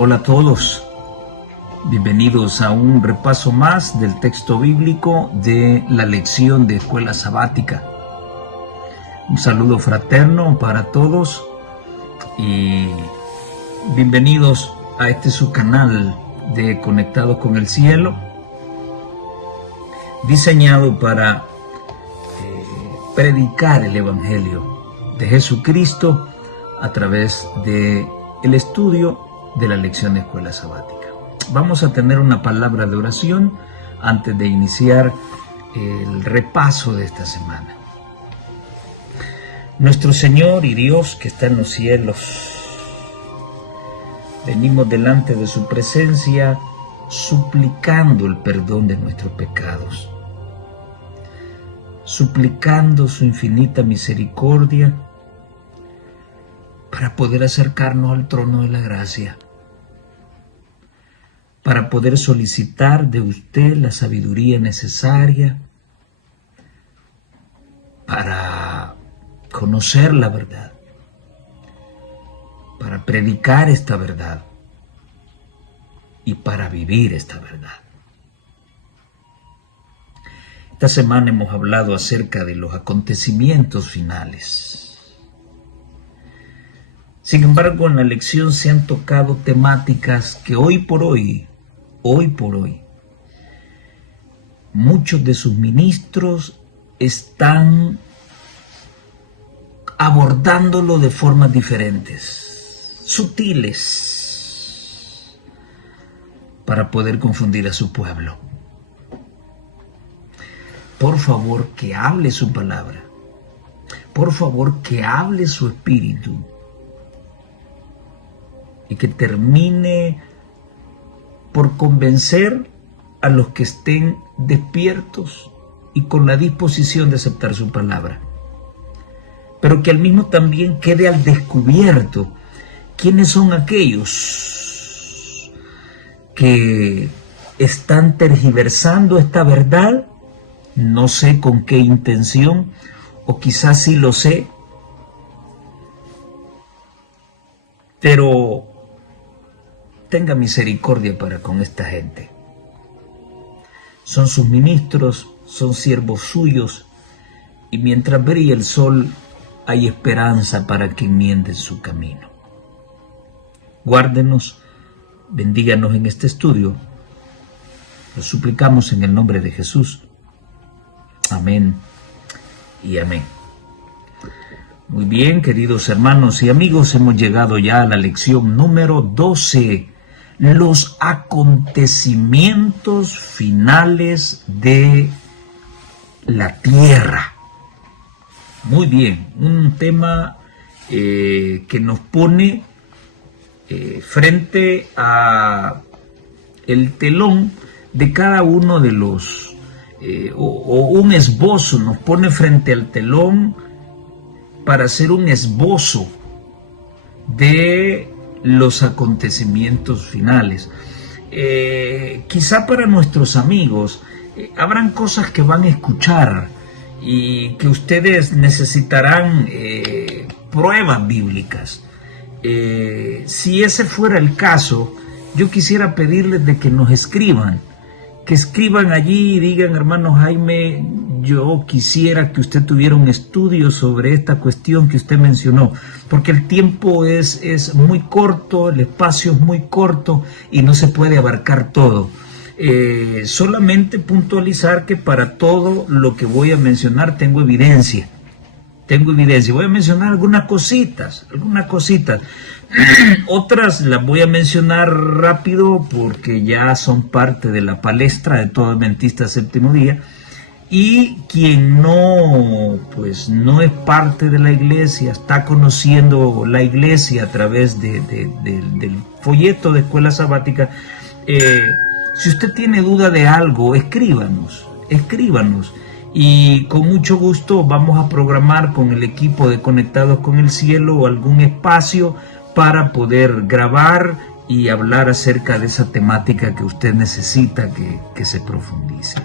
Hola a todos, bienvenidos a un repaso más del texto bíblico de la lección de Escuela Sabática. Un saludo fraterno para todos y bienvenidos a este su canal de Conectados con el Cielo, diseñado para predicar el Evangelio de Jesucristo a través del estudio de la lección de Escuela Sabática. Vamos a tener una palabra de oración antes de iniciar el repaso de esta semana. Nuestro Señor y Dios que está en los cielos, venimos delante de su presencia suplicando el perdón de nuestros pecados, suplicando su infinita misericordia para poder acercarnos al trono de la gracia, para poder solicitar de usted la sabiduría necesaria para conocer la verdad, para predicar esta verdad y para vivir esta verdad. Esta semana hemos hablado acerca de los acontecimientos finales. Sin embargo, en la lección se han tocado temáticas que hoy por hoy, muchos de sus ministros están abordándolo de formas diferentes, sutiles, para poder confundir a su pueblo. Por favor, que hable su palabra. Por favor, que hable su espíritu. Y que termine por convencer a los que estén despiertos y con la disposición de aceptar su palabra. Pero que al mismo también quede al descubierto quiénes son aquellos que están tergiversando esta verdad. No sé con qué intención, o quizás sí lo sé, pero tenga misericordia para con esta gente. Son sus ministros, son siervos suyos, y mientras brille el sol, hay esperanza para que enmienden su camino. Guárdenos, bendíganos en este estudio. Lo suplicamos en el nombre de Jesús. Amén y amén. Muy bien, queridos hermanos y amigos, hemos llegado ya a la lección número 12, los acontecimientos finales de la tierra. Muy bien, un tema que nos pone frente a el telón de cada uno de los o un esbozo, nos pone frente al telón para hacer un esbozo de los acontecimientos finales. Quizá para nuestros amigos habrán cosas que van a escuchar y que ustedes necesitarán pruebas bíblicas. Si ese fuera el caso, yo quisiera pedirles de que nos escriban, que escriban allí y digan: hermano Jaime, yo quisiera que usted tuviera un estudio sobre esta cuestión que usted mencionó, porque el tiempo es muy corto, el espacio es muy corto y no se puede abarcar todo. Solamente puntualizar que para todo lo que voy a mencionar tengo evidencia. Voy a mencionar algunas cositas. Otras las voy a mencionar rápido porque ya son parte de la palestra de todo adventista séptimo día. Y quien no es parte de la iglesia, está conociendo la iglesia a través del folleto de Escuela Sabática. Si usted tiene duda de algo, escríbanos. Y con mucho gusto vamos a programar con el equipo de Conectados con el Cielo algún espacio para poder grabar y hablar acerca de esa temática que usted necesita que se profundice.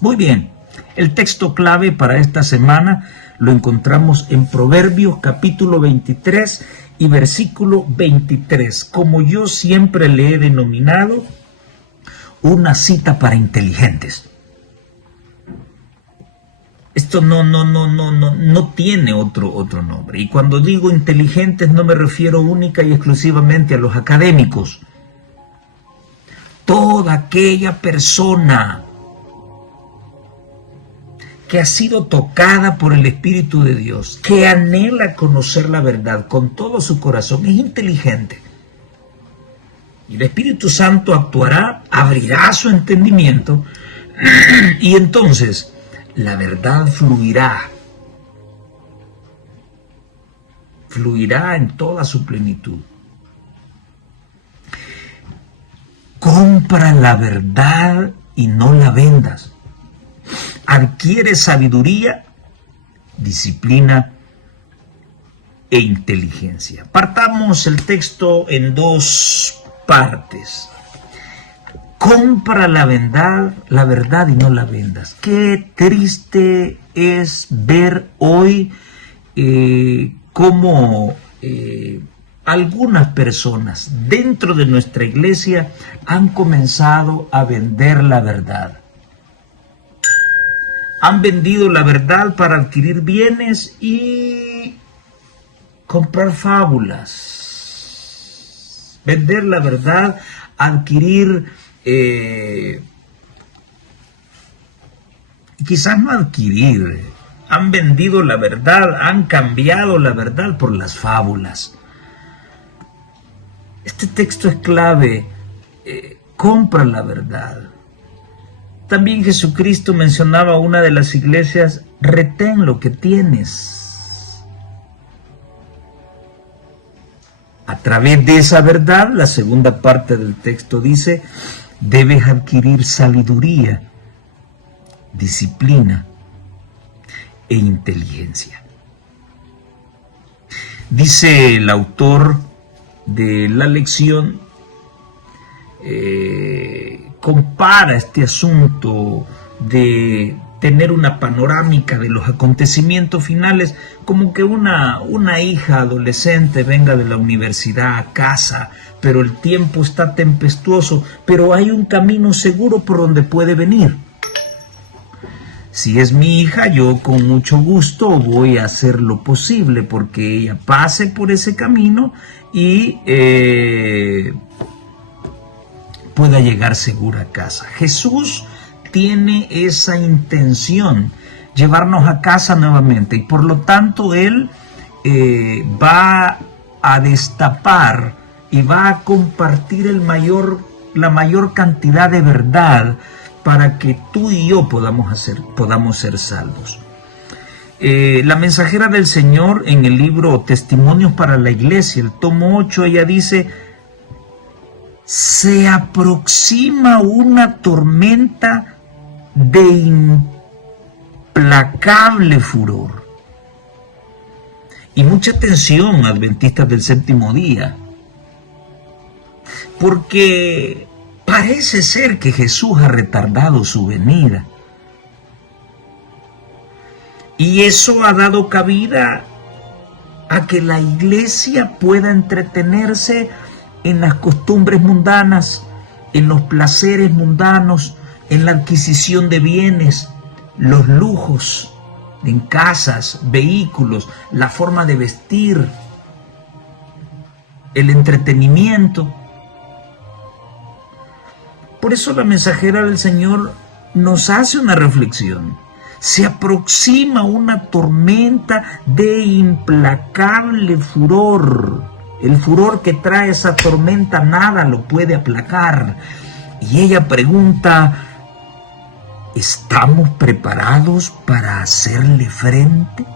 Muy bien, el texto clave para esta semana lo encontramos en Proverbios capítulo 23 y versículo 23, como yo siempre le he denominado, una cita para inteligentes. Esto no tiene otro nombre. Y cuando digo inteligentes no me refiero única y exclusivamente a los académicos. Toda aquella persona que ha sido tocada por el Espíritu de Dios, que anhela conocer la verdad con todo su corazón, es inteligente. Y el Espíritu Santo actuará, abrirá su entendimiento y entonces la verdad fluirá en toda su plenitud. Compra la verdad y no la vendas. Adquiere sabiduría, disciplina e inteligencia. Partamos el texto en dos partes. Compra la verdad y no la vendas. Qué triste es ver hoy cómo algunas personas dentro de nuestra iglesia han comenzado a vender la verdad. Han vendido la verdad para adquirir bienes y comprar fábulas. Vender la verdad, adquirir, quizás no adquirir, han vendido la verdad, han cambiado la verdad por las fábulas. Este texto es clave. Compra la verdad. También Jesucristo mencionaba a una de las iglesias: retén lo que tienes. A través de esa verdad, la segunda parte del texto dice, debes adquirir sabiduría, disciplina e inteligencia. Dice el autor de la lección, compara este asunto de tener una panorámica de los acontecimientos finales como que una hija adolescente venga de la universidad a casa, pero el tiempo está tempestuoso, pero hay un camino seguro por donde puede venir. Si es mi hija, yo con mucho gusto voy a hacer lo posible porque ella pase por ese camino y pueda llegar segura a casa. Jesús tiene esa intención, llevarnos a casa nuevamente, y por lo tanto Él va a destapar y va a compartir la mayor cantidad de verdad para que tú y yo podamos ser salvos. La mensajera del Señor, en el libro Testimonios para la Iglesia, el tomo 8, ella dice: se aproxima una tormenta de implacable furor. Y mucha atención, adventistas del séptimo día, porque parece ser que Jesús ha retardado su venida. Y eso ha dado cabida a que la iglesia pueda entretenerse en las costumbres mundanas, en los placeres mundanos, en la adquisición de bienes, los lujos, en casas, vehículos, la forma de vestir, el entretenimiento. Por eso la mensajera del Señor nos hace una reflexión. Se aproxima una tormenta de implacable furor. El furor que trae esa tormenta nada lo puede aplacar. Y ella pregunta: ¿estamos preparados para hacerle frente?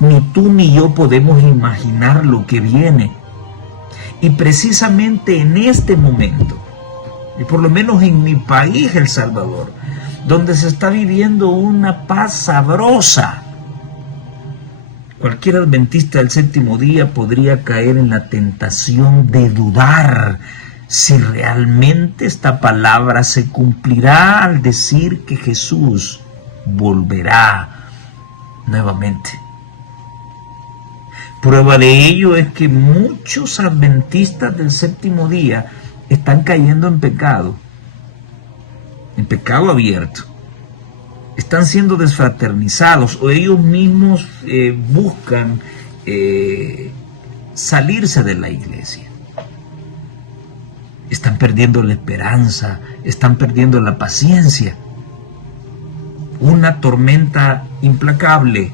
Ni tú ni yo podemos imaginar lo que viene. Y precisamente en este momento, y por lo menos en mi país, El Salvador, donde se está viviendo una paz sabrosa, cualquier adventista del séptimo día podría caer en la tentación de dudar si realmente esta palabra se cumplirá al decir que Jesús volverá nuevamente. Prueba de ello es que muchos adventistas del séptimo día están cayendo en pecado abierto. Están siendo desfraternizados o ellos mismos buscan salirse de la iglesia. Están perdiendo la esperanza, están perdiendo la paciencia. Una tormenta implacable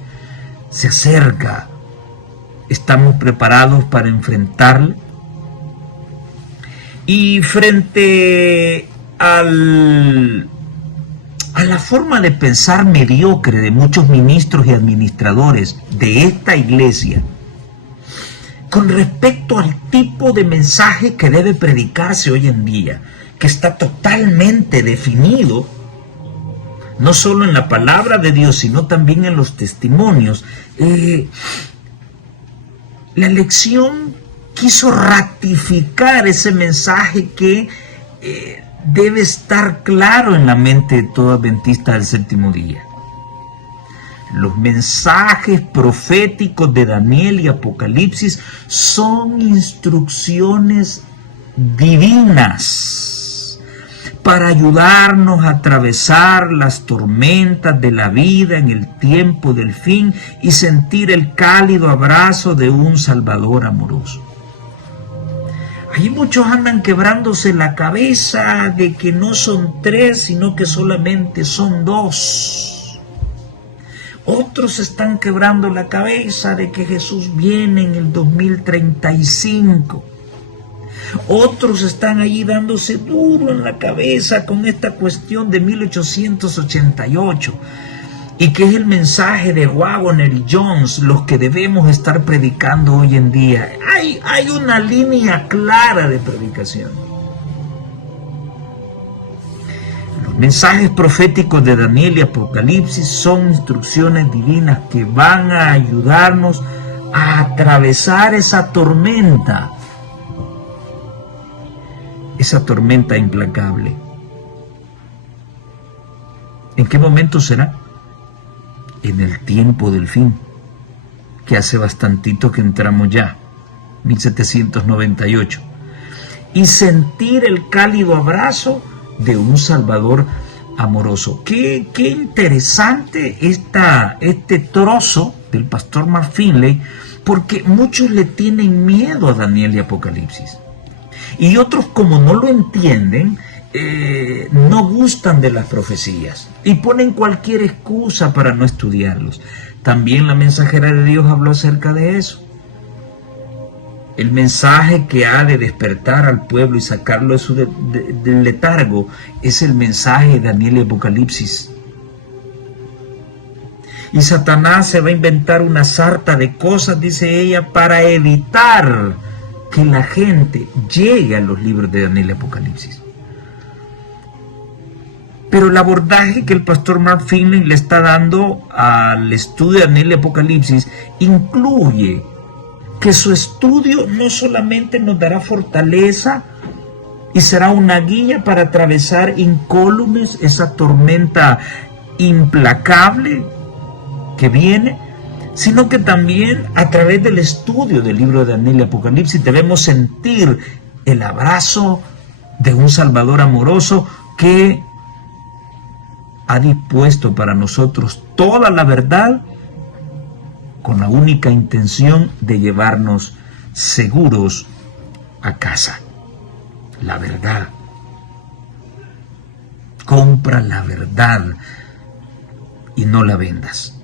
se acerca. ¿Estamos preparados para enfrentarla? Y frente a la forma de pensar mediocre de muchos ministros y administradores de esta iglesia, con respecto al tipo de mensaje que debe predicarse hoy en día, que está totalmente definido, no solo en la palabra de Dios, sino también en los testimonios, la lección quiso ratificar ese mensaje que debe estar claro en la mente de todo adventista del séptimo día. Los mensajes proféticos de Daniel y Apocalipsis son instrucciones divinas para ayudarnos a atravesar las tormentas de la vida en el tiempo del fin y sentir el cálido abrazo de un Salvador amoroso. Ahí muchos andan quebrándose la cabeza de que no son 3, sino que solamente son 2. Otros están quebrando la cabeza de que Jesús viene en el 2035. Otros están allí dándose duro en la cabeza con esta cuestión de 1888. Y que es el mensaje de Wagner y Jones los que debemos estar predicando hoy en día. Hay una línea clara de predicación. Los mensajes proféticos de Daniel y Apocalipsis son instrucciones divinas que van a ayudarnos a atravesar esa tormenta implacable. ¿En qué momento será? En el tiempo del fin, que hace bastantito que entramos ya, 1798, y sentir el cálido abrazo de un Salvador amoroso. Qué interesante este trozo del pastor Mark Finley, porque muchos le tienen miedo a Daniel y Apocalipsis, y otros, como no lo entienden, no gustan de las profecías y ponen cualquier excusa para no estudiarlos. También la mensajera de Dios habló acerca de eso. El mensaje que ha de despertar al pueblo y sacarlo de su del letargo es el mensaje de Daniel y Apocalipsis. Y Satanás se va a inventar una sarta de cosas, dice ella, para evitar que la gente llegue a los libros de Daniel y Apocalipsis. Pero el abordaje que el pastor Mark Finley le está dando al estudio de Daniel y Apocalipsis incluye que su estudio no solamente nos dará fortaleza y será una guía para atravesar incólumes esa tormenta implacable que viene, sino que también a través del estudio del libro de Daniel y Apocalipsis debemos sentir el abrazo de un Salvador amoroso que ha dispuesto para nosotros toda la verdad con la única intención de llevarnos seguros a casa. La verdad. Compra la verdad y no la vendas.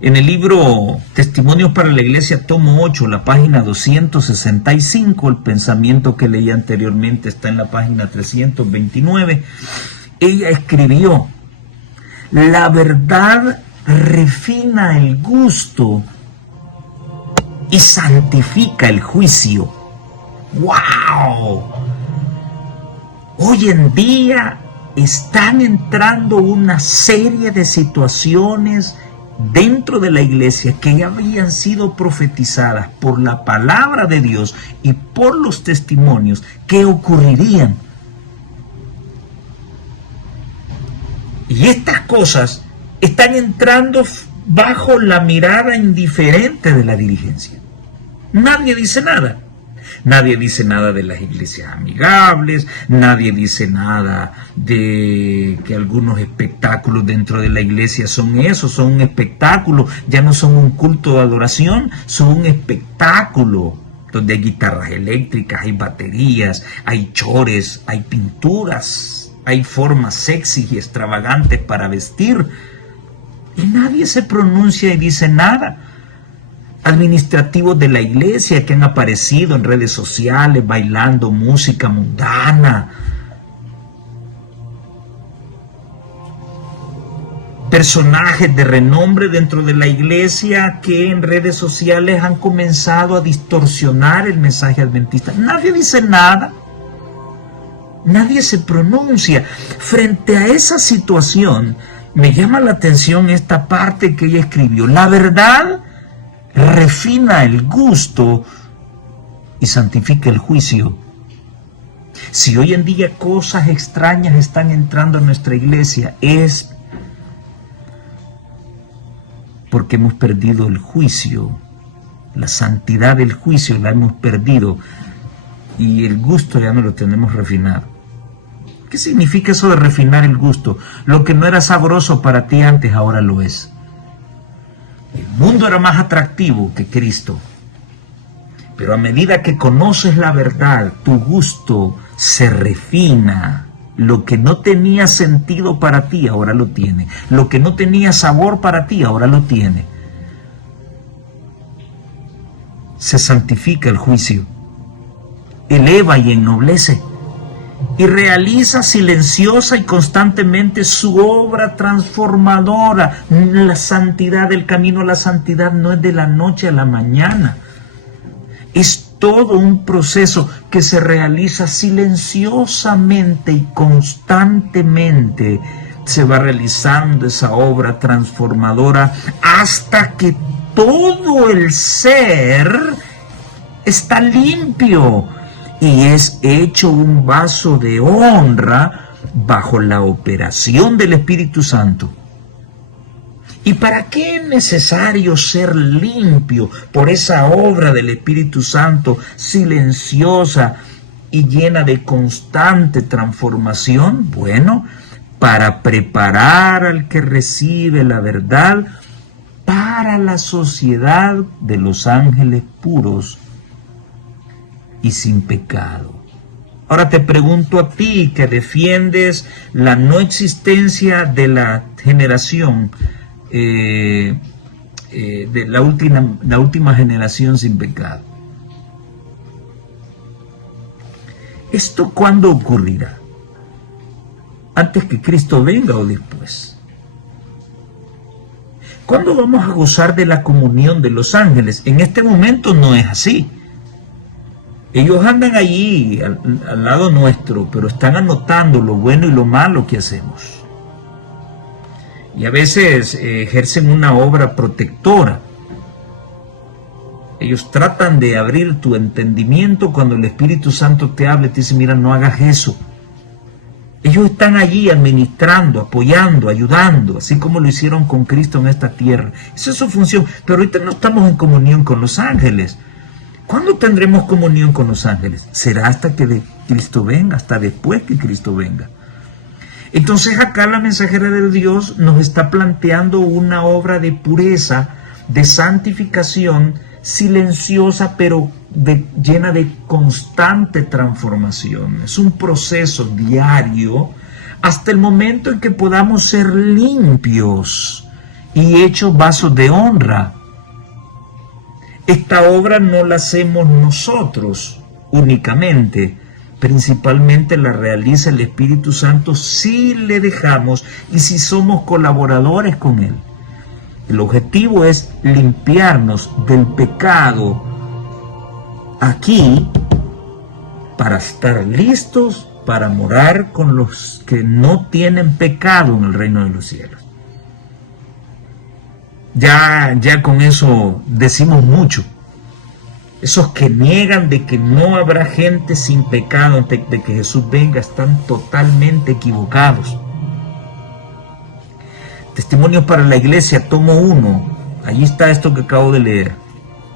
En el libro Testimonios para la Iglesia, tomo 8, la página 265, el pensamiento que leí anteriormente está en la página 329, ella escribió: la verdad refina el gusto y santifica el juicio. ¡Wow! Hoy en día están entrando una serie de situaciones dentro de la iglesia que ya habían sido profetizadas por la palabra de Dios y por los testimonios que ocurrirían. Y estas cosas están entrando bajo la mirada indiferente de la dirigencia. Nadie dice nada. Nadie dice nada de las iglesias amigables, nadie dice nada de que algunos espectáculos dentro de la iglesia son eso, son un espectáculo, ya no son un culto de adoración, son un espectáculo donde hay guitarras eléctricas, hay baterías, hay chores, hay pinturas, hay formas sexy y extravagantes para vestir. Y nadie se pronuncia y dice nada. Administrativos de la iglesia que han aparecido en redes sociales bailando música mundana. Personajes de renombre dentro de la iglesia que en redes sociales han comenzado a distorsionar el mensaje adventista. Nadie dice nada. Nadie se pronuncia. Frente a esa situación, me llama la atención esta parte que ella escribió. La verdad refina el gusto y santifica el juicio. Si hoy en día cosas extrañas están entrando a nuestra iglesia, es porque hemos perdido el juicio, la santidad del juicio la hemos perdido y el gusto ya no lo tenemos refinado. ¿Qué significa eso de refinar el gusto? Lo que no era sabroso para ti antes, ahora lo es. El mundo era más atractivo que Cristo. Pero a medida que conoces la verdad, tu gusto se refina. Lo que no tenía sentido para ti, ahora lo tiene. Lo que no tenía sabor para ti, ahora lo tiene. Se santifica el juicio. Eleva y ennoblece. Y realiza silenciosa y constantemente su obra transformadora. La santidad, el camino a la santidad no es de la noche a la mañana. Es todo un proceso que se realiza silenciosamente y constantemente. Se va realizando esa obra transformadora hasta que todo el ser está limpio y es hecho un vaso de honra bajo la operación del Espíritu Santo. ¿Y para qué es necesario ser limpio por esa obra del Espíritu Santo silenciosa y llena de constante transformación? Bueno, para preparar al que recibe la verdad para la sociedad de los ángeles puros y sin pecado. Ahora te pregunto a ti que defiendes la no existencia de la generación, de la última generación sin pecado. ¿Esto cuándo ocurrirá? ¿Antes que Cristo venga o después? ¿Cuándo vamos a gozar de la comunión de los ángeles? En este momento no es así. Ellos andan allí al lado nuestro, pero están anotando lo bueno y lo malo que hacemos. Y a veces ejercen una obra protectora. Ellos tratan de abrir tu entendimiento cuando el Espíritu Santo te habla y te dice, mira, no hagas eso. Ellos están allí administrando, apoyando, ayudando, así como lo hicieron con Cristo en esta tierra. Esa es su función, pero ahorita no estamos en comunión con los ángeles. ¿Cuándo tendremos comunión con los ángeles? ¿Será hasta que Cristo venga, hasta después que Cristo venga? Entonces acá la mensajera de Dios nos está planteando una obra de pureza, de santificación, silenciosa, pero llena de constante transformación. Es un proceso diario hasta el momento en que podamos ser limpios y hechos vasos de honra. Esta obra no la hacemos nosotros únicamente, principalmente la realiza el Espíritu Santo si le dejamos y si somos colaboradores con Él. El objetivo es limpiarnos del pecado aquí para estar listos para morar con los que no tienen pecado en el reino de los cielos. Ya con eso decimos mucho. Esos que niegan de que no habrá gente sin pecado antes de que Jesús venga están totalmente equivocados. Testimonios para la Iglesia, tomo 1. Allí está esto que acabo de leer.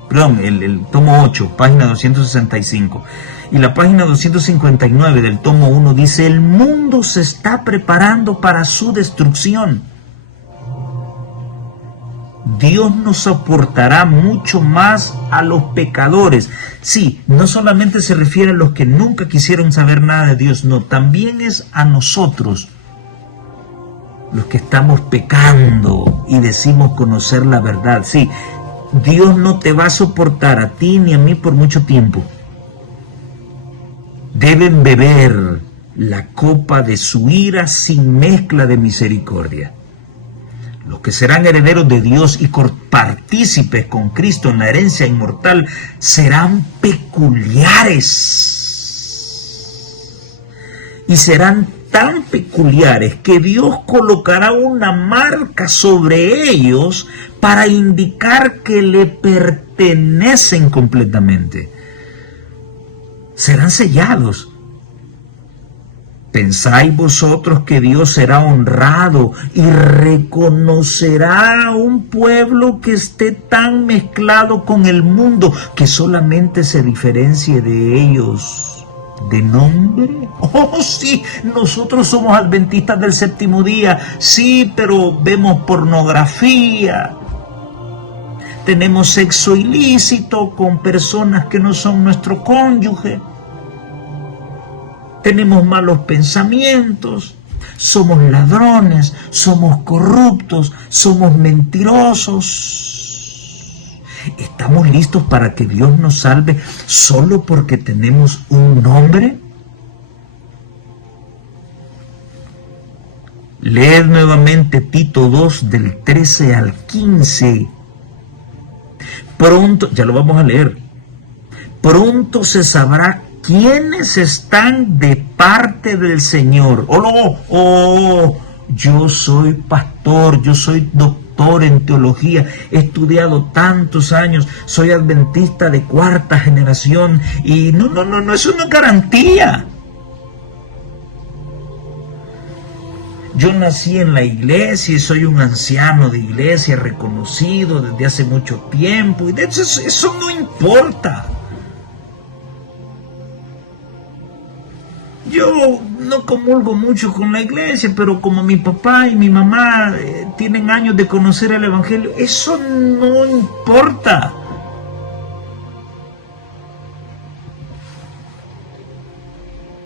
Perdón, el tomo 8, página 265. Y la página 259 del tomo 1 dice: el mundo se está preparando para su destrucción. Dios nos soportará mucho más a los pecadores. Sí, no solamente se refiere a los que nunca quisieron saber nada de Dios, no, también es a nosotros, los que estamos pecando y decimos conocer la verdad. Sí, Dios no te va a soportar a ti ni a mí por mucho tiempo. Deben beber la copa de su ira sin mezcla de misericordia. Los que serán herederos de Dios y partícipes con Cristo en la herencia inmortal serán peculiares. Y serán tan peculiares que Dios colocará una marca sobre ellos para indicar que le pertenecen completamente. Serán sellados. ¿Pensáis vosotros que Dios será honrado y reconocerá a un pueblo que esté tan mezclado con el mundo que solamente se diferencie de ellos de nombre? Oh, sí, nosotros somos adventistas del séptimo día, sí, pero vemos pornografía, tenemos sexo ilícito con personas que no son nuestro cónyuge, tenemos malos pensamientos, somos ladrones, somos corruptos, somos mentirosos. ¿Estamos listos para que Dios nos salve solo porque tenemos un nombre? Leed nuevamente Tito 2 del 13 al 15. Pronto, ya lo vamos a leer, pronto se sabrá quiénes están de parte del Señor. Yo soy pastor, yo soy doctor en teología, he estudiado tantos años, soy adventista de 4ª generación y no es una garantía. Yo nací en la iglesia y soy un anciano de iglesia reconocido desde hace mucho tiempo y de hecho eso no importa. Yo no comulgo mucho con la iglesia, pero como mi papá y mi mamá tienen años de conocer el Evangelio, eso no importa.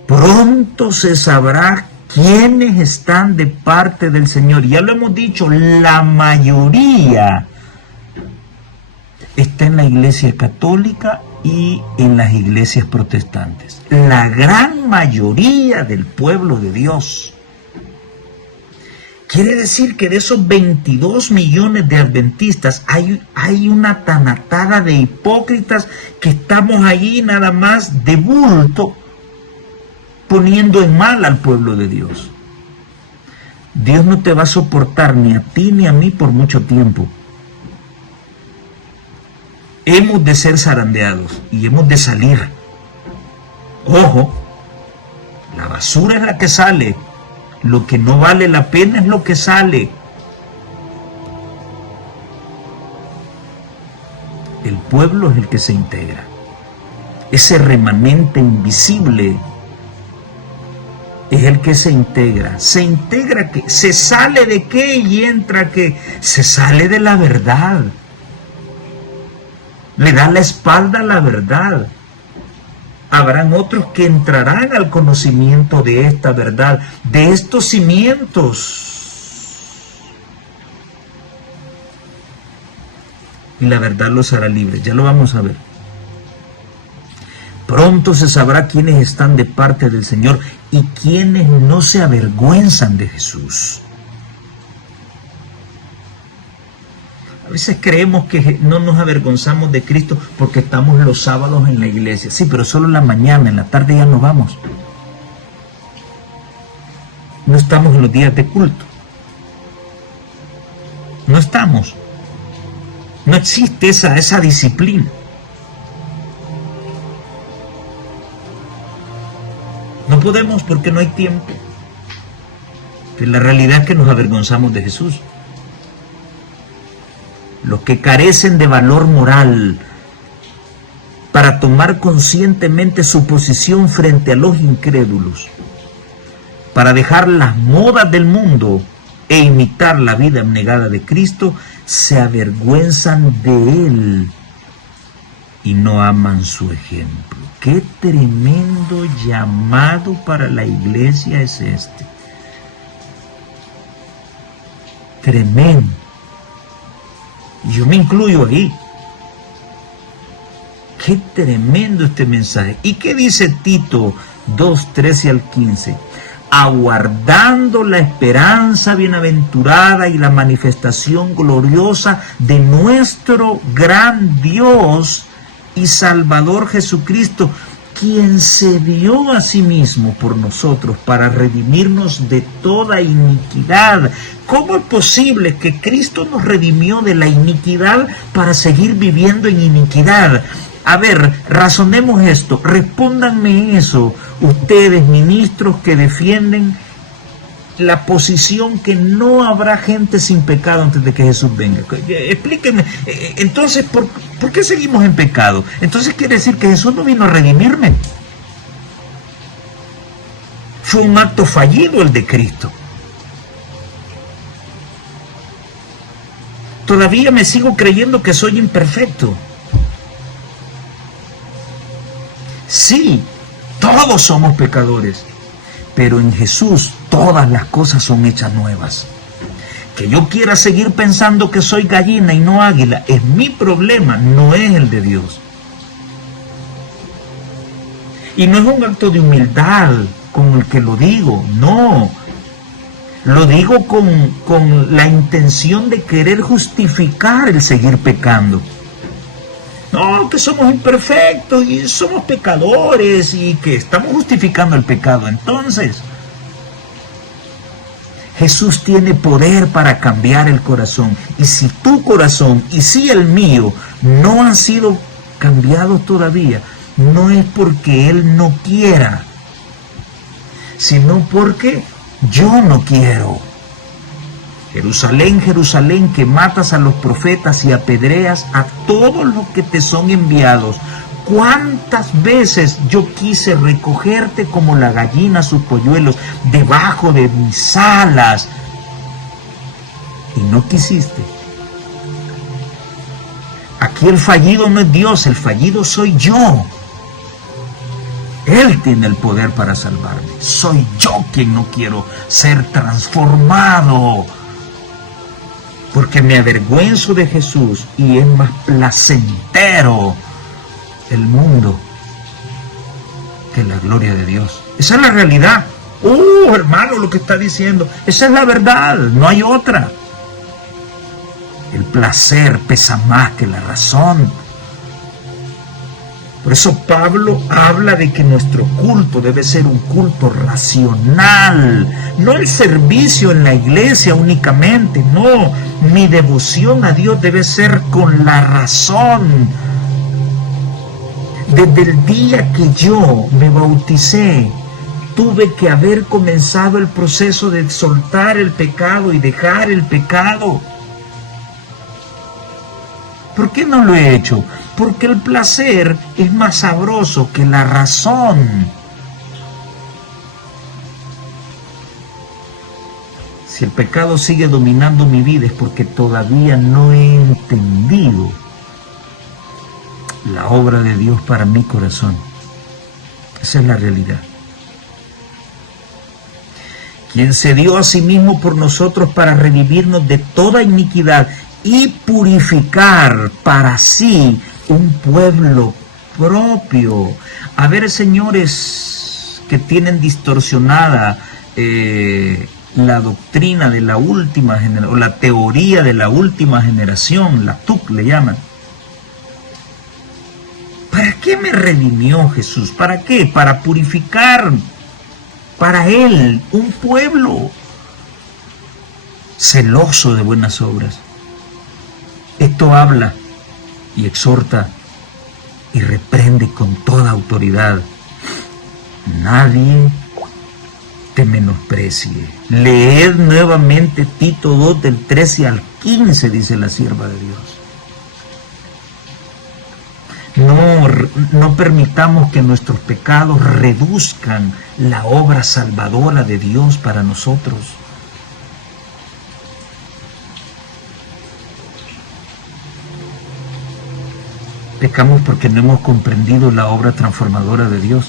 Pronto se sabrá quiénes están de parte del Señor. Ya lo hemos dicho, la mayoría está en la iglesia católica y en las iglesias protestantes. La gran mayoría del pueblo de Dios. Quiere decir que de esos 22 millones de adventistas hay una tanatada de hipócritas que estamos allí nada más de bulto, poniendo en mal al pueblo de Dios. Dios no te va a soportar ni a ti ni a mí por mucho tiempo. Hemos de ser zarandeados y hemos de salir. Ojo, la basura es la que sale, lo que no vale la pena es lo que sale. El pueblo es el que se integra. Ese remanente invisible es el que se integra. ¿Se integra qué? ¿Se sale de qué y entra qué? Se sale de la verdad. Le da la espalda a la verdad. Habrán otros que entrarán al conocimiento de esta verdad, de estos cimientos. Y la verdad los hará libres. Ya lo vamos a ver. Pronto se sabrá quiénes están de parte del Señor y quiénes no se avergüenzan de Jesús. A veces creemos que no nos avergonzamos de Cristo porque estamos los sábados en la iglesia. Sí, pero solo en la mañana, en la tarde ya no vamos. No estamos en los días de culto. No estamos. No existe esa disciplina. No podemos porque no hay tiempo. Pero la realidad es que nos avergonzamos de Jesús. los que carecen de valor moral, para tomar conscientemente su posición frente a los incrédulos, para dejar las modas del mundo e imitar la vida abnegada de Cristo, se avergüenzan de Él y no aman su ejemplo. Qué tremendo llamado para la iglesia es este. Tremendo. Yo me incluyo ahí. Qué tremendo este mensaje. ¿Y qué dice Tito 2:13 al 15? Aguardando la esperanza bienaventurada y la manifestación gloriosa de nuestro gran Dios y Salvador Jesucristo, quien se dio a sí mismo por nosotros para redimirnos de toda iniquidad. ¿Cómo es posible que Cristo nos redimió de la iniquidad para seguir viviendo en iniquidad? A ver, razonemos esto, respóndanme eso, ustedes ministros que defienden la posición que no habrá gente sin pecado antes de que Jesús venga. Explíquenme, entonces, ¿por qué seguimos en pecado? Entonces quiere decir que Jesús no vino a redimirme. Fue un acto fallido el de Cristo. Todavía me sigo creyendo que soy imperfecto. Sí, todos somos pecadores, pero en Jesús todas las cosas son hechas nuevas. Que yo quiera seguir pensando que soy gallina y no águila es mi problema, no es el de Dios. Y no es un acto de humildad con el que lo digo, no. Lo digo con la intención de querer justificar el seguir pecando. No, que somos imperfectos y somos pecadores y que estamos justificando el pecado. Entonces, Jesús tiene poder para cambiar el corazón. Y si tu corazón y si el mío no han sido cambiados todavía, no es porque Él no quiera, sino porque yo no quiero. Jerusalén, Jerusalén, que matas a los profetas y apedreas a todos los que te son enviados. ¿Cuántas veces yo quise recogerte como la gallina sus polluelos debajo de mis alas? Y no quisiste. Aquí el fallido no es Dios, el fallido soy yo. Él tiene el poder para salvarme. Soy yo quien no quiero ser transformado. Porque me avergüenzo de Jesús y es más placentero el mundo que la gloria de Dios. Esa es la realidad. Hermano, lo que está diciendo, esa es la verdad, no hay otra. El placer pesa más que la razón. Por eso Pablo habla de que nuestro culto debe ser un culto racional, no el servicio en la iglesia únicamente, no. Mi devoción a Dios debe ser con la razón. Desde el día que yo me bauticé, tuve que haber comenzado el proceso de soltar el pecado y dejar el pecado. ¿Por qué no lo he hecho? Porque el placer es más sabroso que la razón. Si el pecado sigue dominando mi vida es porque todavía no he entendido la obra de Dios para mi corazón. Esa es la realidad. Quien se dio a sí mismo por nosotros para redimirnos de toda iniquidad y purificar para sí un pueblo propio. A ver, señores que tienen distorsionada la doctrina de la última generación, o la teoría de la última generación, la TUC le llaman. ¿Para qué me redimió Jesús? ¿Para qué? Para purificar para Él un pueblo celoso de buenas obras. Esto habla y exhorta y reprende con toda autoridad. Nadie te menosprecie. Leed nuevamente Tito 2 del 13 al 15, dice la sierva de Dios. No permitamos que nuestros pecados reduzcan la obra salvadora de Dios para nosotros. Pecamos porque no hemos comprendido la obra transformadora de Dios.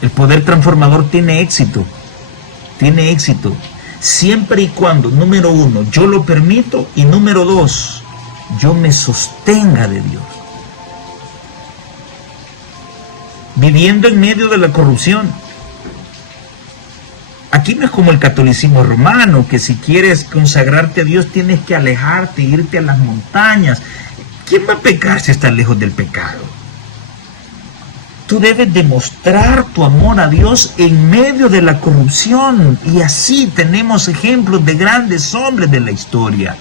El poder transformador tiene éxito, siempre y cuando, número 1, yo lo permito, y número 2, yo me sostenga de Dios. Viviendo en medio de la corrupción. Aquí no es como el catolicismo romano, que si quieres consagrarte a Dios tienes que alejarte, irte a las montañas. ¿Quién va a pecar si está lejos del pecado? Tú debes demostrar tu amor a Dios en medio de la corrupción. Y así tenemos ejemplos de grandes hombres de la historia.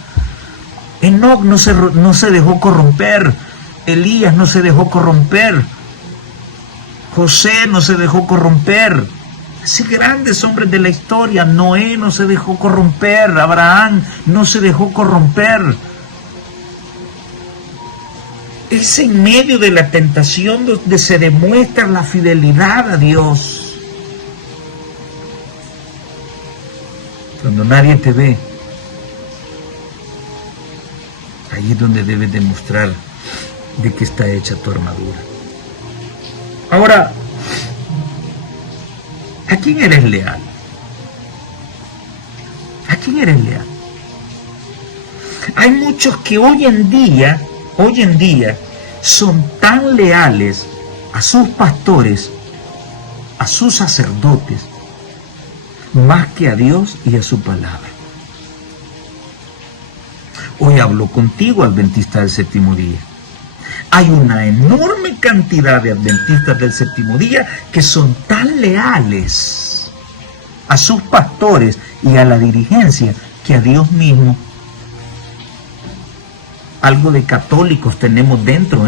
Enoc no se dejó corromper. Elías no se dejó corromper. José no se dejó corromper. Así grandes hombres de la historia. Noé no se dejó corromper. Abraham no se dejó corromper. Es en medio de la tentación donde se demuestra la fidelidad a Dios. Cuando nadie te ve, ahí es donde debes demostrar de qué está hecha tu armadura. Ahora, ¿a quién eres leal? ¿A quién eres leal? Hay muchos que hoy en día son tan leales a sus pastores, a sus sacerdotes, más que a Dios y a su palabra. Hoy hablo contigo, adventista del séptimo día. Hay una enorme cantidad de adventistas del séptimo día que son tan leales a sus pastores y a la dirigencia que a Dios mismo. Algo de católicos tenemos dentro,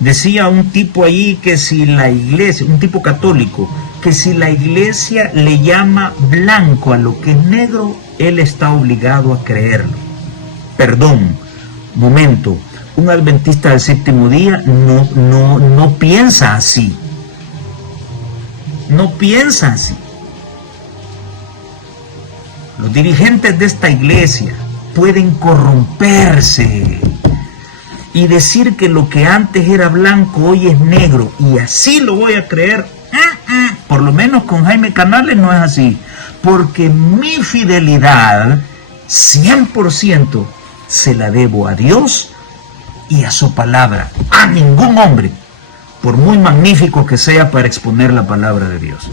Decía un tipo ahí que si la iglesia, un tipo católico, que si la iglesia le llama blanco a lo que es negro, él está obligado a creerlo. Perdón, momento, un adventista del séptimo día no piensa así. No piensa así. Los dirigentes de esta iglesia pueden corromperse y decir que lo que antes era blanco hoy es negro, y así lo voy a creer. Por lo menos con Jaime Canales no es así, porque mi fidelidad 100% se la debo a Dios y a su palabra, a ningún hombre, por muy magnífico que sea para exponer la palabra de Dios.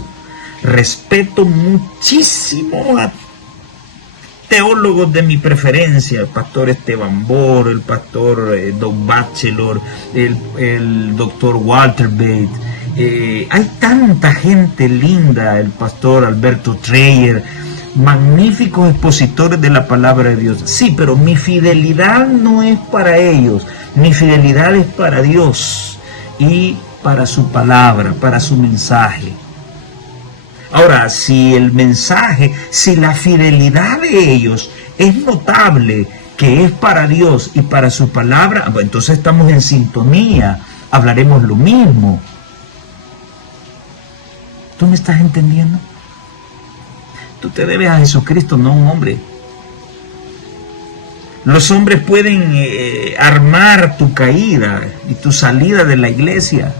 Respeto muchísimo a teólogos de mi preferencia, el pastor Esteban Bor, el pastor Doug Batchelor, el doctor Walter Bate. Hay tanta gente linda, el pastor Alberto Dreyer, magníficos expositores de la palabra de Dios. Sí, pero mi fidelidad no es para ellos, mi fidelidad es para Dios y para su palabra, para su mensaje. Ahora, si el mensaje, si la fidelidad de ellos es notable, que es para Dios y para su palabra, entonces estamos en sintonía, hablaremos lo mismo. ¿Tú me estás entendiendo? Tú te debes a Jesucristo, no a un hombre. Los hombres pueden armar tu caída y tu salida de la iglesia.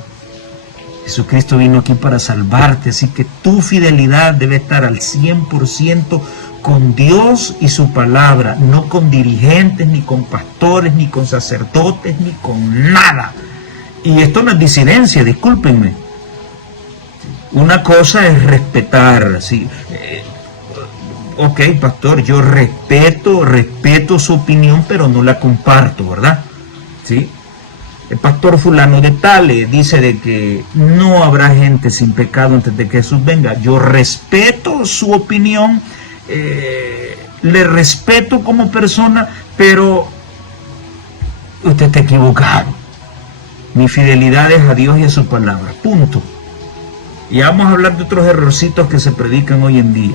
Jesucristo vino aquí para salvarte, así que tu fidelidad debe estar al 100% con Dios y su palabra, no con dirigentes, ni con pastores, ni con sacerdotes, ni con nada. Y esto no es disidencia, discúlpenme. Una cosa es respetar, ¿sí? Ok, pastor, yo respeto su opinión, pero no la comparto, ¿verdad? ¿Sí? El pastor fulano de tal dice de que no habrá gente sin pecado antes de que Jesús venga. Yo respeto su opinión, le respeto como persona, pero usted está equivocado. Mi fidelidad es a Dios y a su palabra, punto. Y vamos a hablar de otros errorcitos que se predican hoy en día.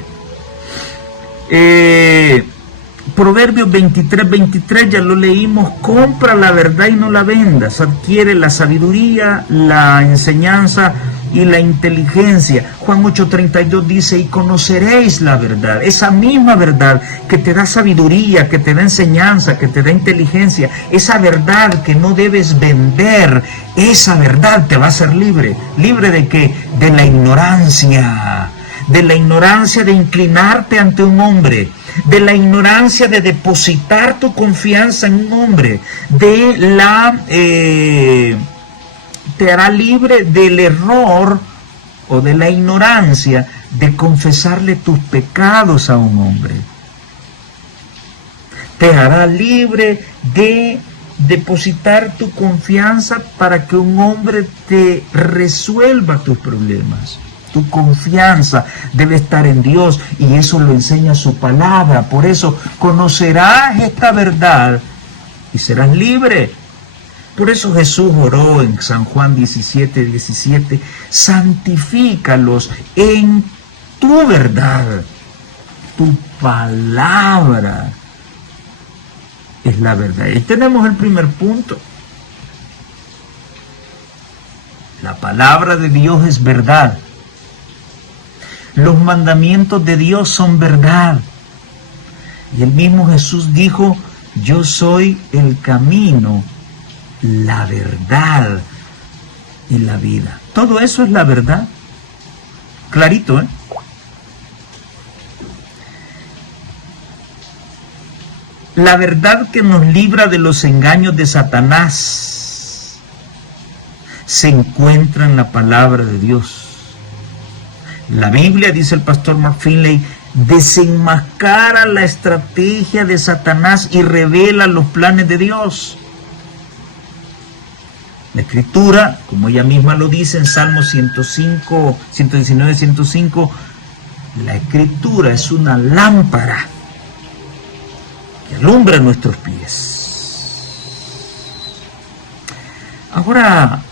Proverbios 23:23, ya lo leímos: compra la verdad y no la vendas, adquiere la sabiduría, la enseñanza y la inteligencia. Juan 8:32 dice: y conoceréis la verdad, esa misma verdad que te da sabiduría, que te da enseñanza, que te da inteligencia, esa verdad que no debes vender, esa verdad te va a hacer libre. ¿Libre de qué? De la ignorancia de inclinarte ante un hombre, de la ignorancia de depositar tu confianza en un hombre, te hará libre del error o de la ignorancia de confesarle tus pecados a un hombre. Te hará libre de depositar tu confianza para que un hombre te resuelva tus problemas. Tu confianza debe estar en Dios, y eso lo enseña su palabra. Por eso conocerás esta verdad y serás libre. Por eso Jesús oró en San Juan 17:17: santifícalos en tu verdad. Tu palabra es la verdad. Y tenemos el primer punto. La palabra de Dios es verdad. Los mandamientos de Dios son verdad. Y el mismo Jesús dijo: yo soy el camino, la verdad y la vida. Todo eso es la verdad. Clarito, ¿eh? La verdad que nos libra de los engaños de Satanás se encuentra en la palabra de Dios. La Biblia, dice el pastor Mark Finley, desenmascara la estrategia de Satanás y revela los planes de Dios. La Escritura, como ella misma lo dice en Salmo 119:105, la Escritura es una lámpara que alumbra nuestros pies. Ahora,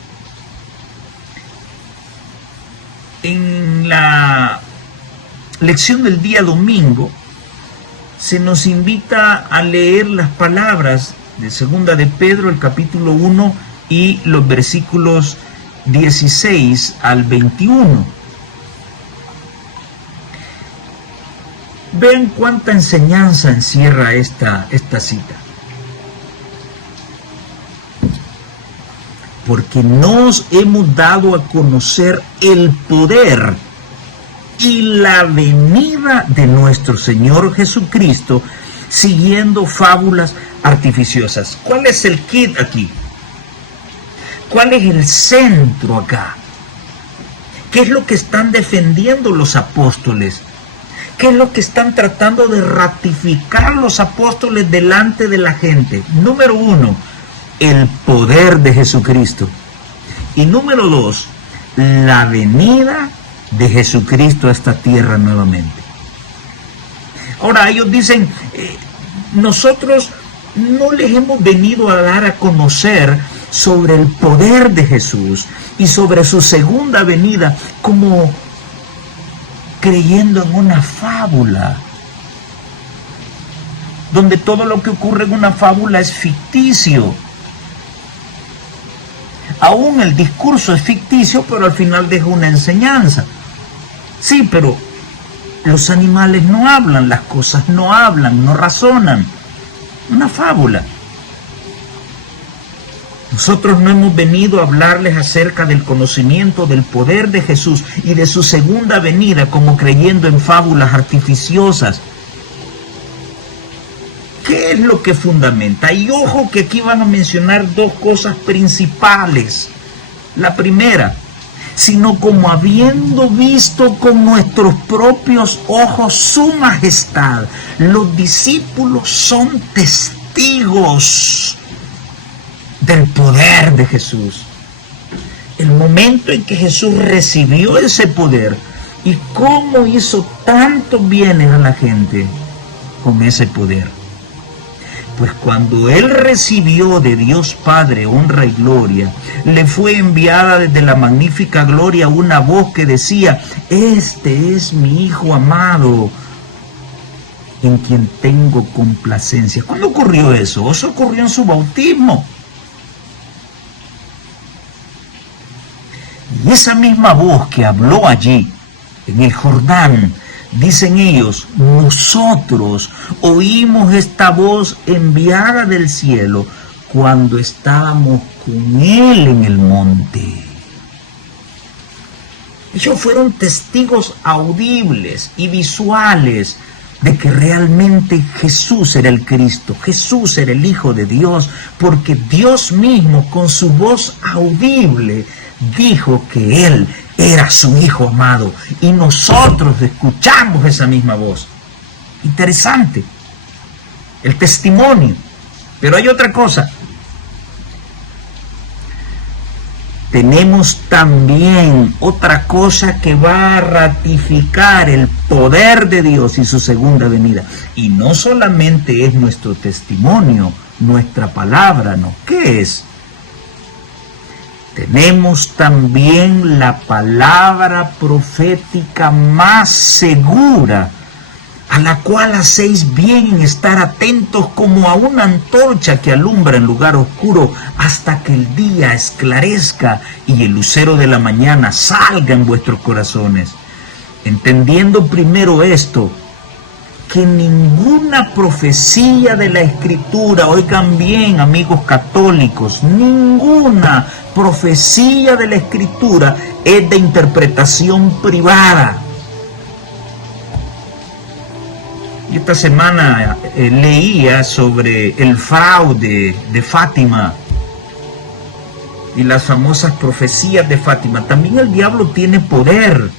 en la lección del día domingo se nos invita a leer las palabras de Segunda de Pedro, el capítulo 1 y los versículos 16 al 21. Vean cuánta enseñanza encierra esta cita. Porque nos hemos dado a conocer el poder y la venida de nuestro Señor Jesucristo, siguiendo fábulas artificiosas. ¿Cuál es el kit aquí? ¿Cuál es el centro acá? ¿Qué es lo que están defendiendo los apóstoles? ¿Qué es lo que están tratando de ratificar los apóstoles delante de la gente? Número 1, el poder de Jesucristo. Y número 2, la venida de Jesucristo a esta tierra nuevamente. Ahora ellos dicen, nosotros no les hemos venido a dar a conocer sobre el poder de Jesús y sobre su segunda venida como creyendo en una fábula, donde todo lo que ocurre en una fábula es ficticio. Aún el discurso es ficticio, pero al final deja una enseñanza. Sí, pero los animales no hablan, las cosas no hablan, no razonan. Una fábula. Nosotros no hemos venido a hablarles acerca del conocimiento del poder de Jesús y de su segunda venida como creyendo en fábulas artificiosas. ¿Qué es lo que fundamenta? Y ojo que aquí van a mencionar dos cosas principales. La primera, sino como habiendo visto con nuestros propios ojos su majestad. Los discípulos son testigos del poder de Jesús. El momento en que Jesús recibió ese poder y cómo hizo tantos bienes a la gente con ese poder. Pues cuando él recibió de Dios Padre honra y gloria, le fue enviada desde la magnífica gloria una voz que decía: este es mi Hijo amado, en quien tengo complacencia. ¿Cuándo ocurrió eso? Eso ocurrió en su bautismo. Y esa misma voz que habló allí, en el Jordán, dicen ellos, nosotros oímos esta voz enviada del cielo cuando estábamos con él en el monte. Ellos fueron testigos audibles y visuales de que realmente Jesús era el Cristo, Jesús era el Hijo de Dios, porque Dios mismo con su voz audible dijo que Él era su Hijo amado, y nosotros escuchamos esa misma voz. Interesante, el testimonio. Pero hay otra cosa. Tenemos también otra cosa que va a ratificar el poder de Dios y su segunda venida. Y no solamente es nuestro testimonio, nuestra palabra, ¿no? ¿Qué es? Tenemos también la palabra profética más segura, a la cual hacéis bien en estar atentos como a una antorcha que alumbra en lugar oscuro hasta que el día esclarezca y el lucero de la mañana salga en vuestros corazones. Entendiendo primero esto, que ninguna profecía de la Escritura, oigan bien amigos católicos, ninguna profecía de la Escritura es de interpretación privada. Y esta semana leía sobre el fraude de Fátima y las famosas profecías de Fátima. También el diablo tiene poder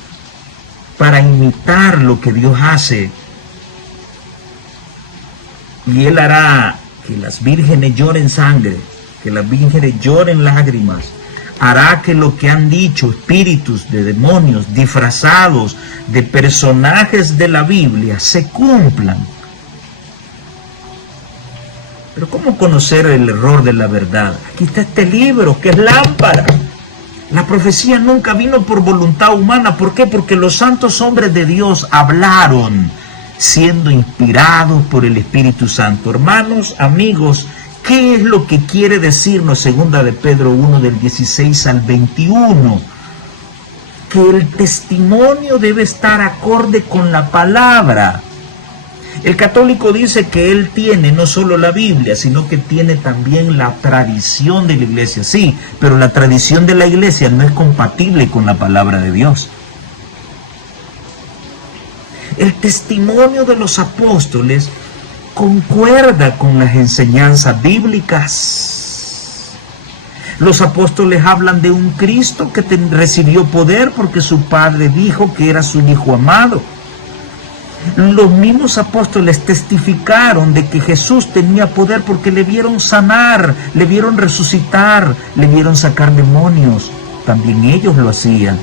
para imitar lo que Dios hace. Y él hará que las vírgenes lloren sangre, que las vírgenes lloren lágrimas. Hará que lo que han dicho espíritus de demonios disfrazados de personajes de la Biblia se cumplan. Pero ¿cómo conocer el error de la verdad? Aquí está este libro que es lámpara. La profecía nunca vino por voluntad humana. ¿Por qué? Porque los santos hombres de Dios hablaron siendo inspirados por el Espíritu Santo. Hermanos, amigos, ¿qué es lo que quiere decirnos segunda de Pedro 1 del 16 al 21? Que el testimonio debe estar acorde con la palabra. El católico dice que él tiene no solo la Biblia, sino que tiene también la tradición de la iglesia. Sí, pero la tradición de la iglesia no es compatible con la palabra de Dios. El testimonio de los apóstoles concuerda con las enseñanzas bíblicas. Los apóstoles hablan de un Cristo que recibió poder porque su Padre dijo que era su Hijo amado. Los mismos apóstoles testificaron de que Jesús tenía poder porque le vieron sanar, le vieron resucitar, le vieron sacar demonios. También ellos lo hacían.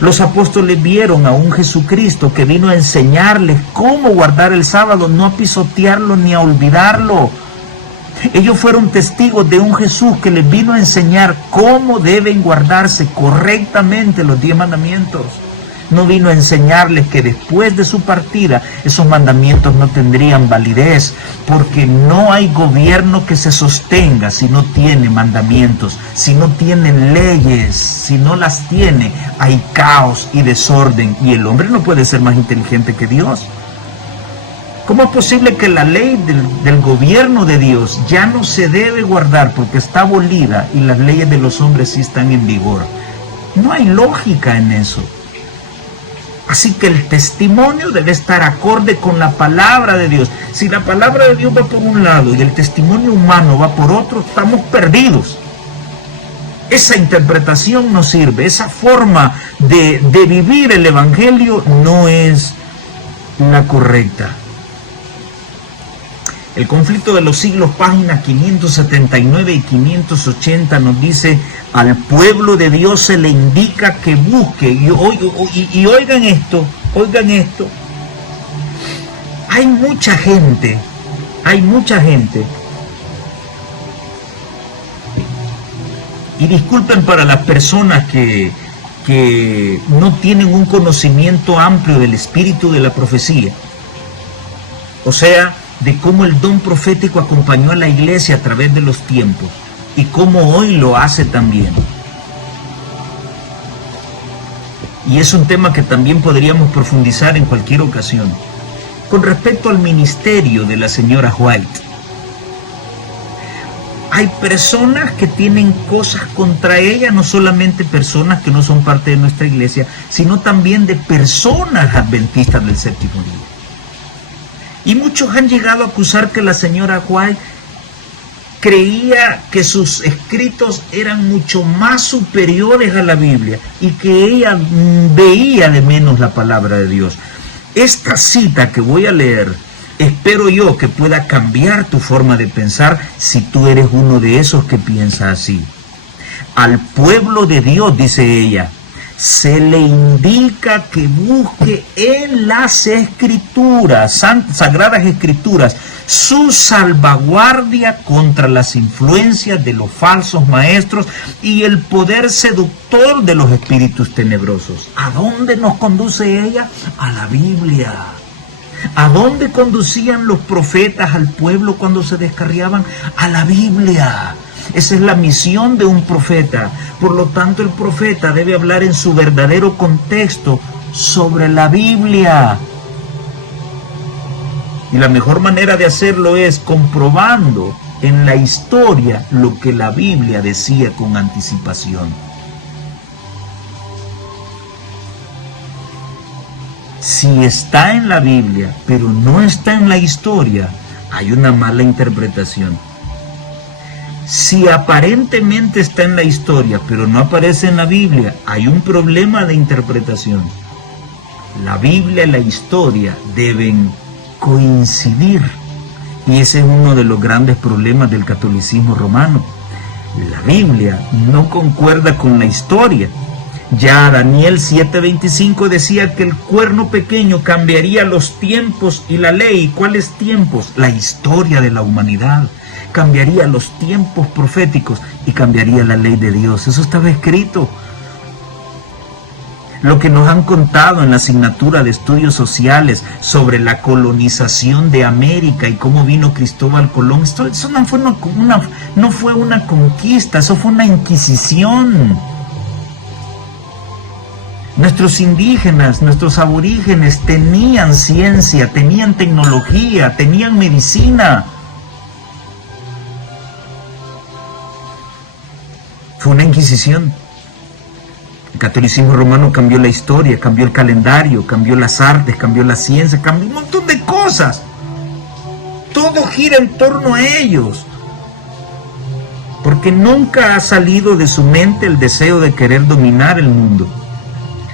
Los apóstoles vieron a un Jesucristo que vino a enseñarles cómo guardar el sábado, no a pisotearlo ni a olvidarlo. Ellos fueron testigos de un Jesús que les vino a enseñar cómo deben guardarse correctamente los 10 mandamientos. No vino a enseñarles que después de su partida esos mandamientos no tendrían validez, porque no hay gobierno que se sostenga si no tiene mandamientos, si no tiene leyes, si no las tiene, hay caos y desorden, y el hombre no puede ser más inteligente que Dios. ¿Cómo es posible que la ley del gobierno de Dios ya no se debe guardar porque está abolida y las leyes de los hombres sí están en vigor? No hay lógica en eso. Así que el testimonio debe estar acorde con la palabra de Dios. Si la palabra de Dios va por un lado y el testimonio humano va por otro, estamos perdidos. Esa interpretación no sirve, esa forma de vivir el Evangelio no es la correcta. El conflicto de los siglos, páginas 579 y 580, nos dice: al pueblo de Dios se le indica que busque, y oigan esto, hay mucha gente Hay mucha gente, y disculpen para las personas que no tienen un conocimiento amplio del espíritu de la profecía, o sea, de cómo el don profético acompañó a la iglesia a través de los tiempos y cómo hoy lo hace también. Y es un tema que también podríamos profundizar en cualquier ocasión. Con respecto al ministerio de la señora White, hay personas que tienen cosas contra ella, no solamente personas que no son parte de nuestra iglesia, sino también de personas adventistas del séptimo día. Y muchos han llegado a acusar que la señora White creía que sus escritos eran mucho más superiores a la Biblia y que ella veía de menos la palabra de Dios. Esta cita que voy a leer, espero yo que pueda cambiar tu forma de pensar si tú eres uno de esos que piensa así. Al pueblo de Dios, dice ella, se le indica que busque en las escrituras, sagradas escrituras, su salvaguardia contra las influencias de los falsos maestros y el poder seductor de los espíritus tenebrosos. ¿A dónde nos conduce ella? A la Biblia. ¿A dónde conducían los profetas al pueblo cuando se descarriaban? A la Biblia. Esa es la misión de un profeta. Por lo tanto, el profeta debe hablar en su verdadero contexto sobre la Biblia. Y la mejor manera de hacerlo es comprobando en la historia lo que la Biblia decía con anticipación. Si está en la Biblia, pero no está en la historia, hay una mala interpretación. Si aparentemente está en la historia, pero no aparece en la Biblia, hay un problema de interpretación. La Biblia y la historia deben coincidir. Y ese es uno de los grandes problemas del catolicismo romano. La Biblia no concuerda con la historia. Ya Daniel 7:25 decía que el cuerno pequeño cambiaría los tiempos y la ley. ¿Cuáles tiempos? La historia de la humanidad. Cambiaría los tiempos proféticos y cambiaría la ley de Dios. Eso estaba escrito. Lo que nos han contado en la asignatura de estudios sociales sobre la colonización de América y cómo vino Cristóbal Colón, eso no fue una conquista, eso fue una inquisición. Nuestros indígenas, nuestros aborígenes tenían ciencia, tenían tecnología, tenían medicina. Fue una inquisición. El catolicismo romano cambió la historia, cambió el calendario, cambió las artes, cambió la ciencia, cambió un montón de cosas. Todo gira en torno a ellos. Porque nunca ha salido de su mente el deseo de querer dominar el mundo.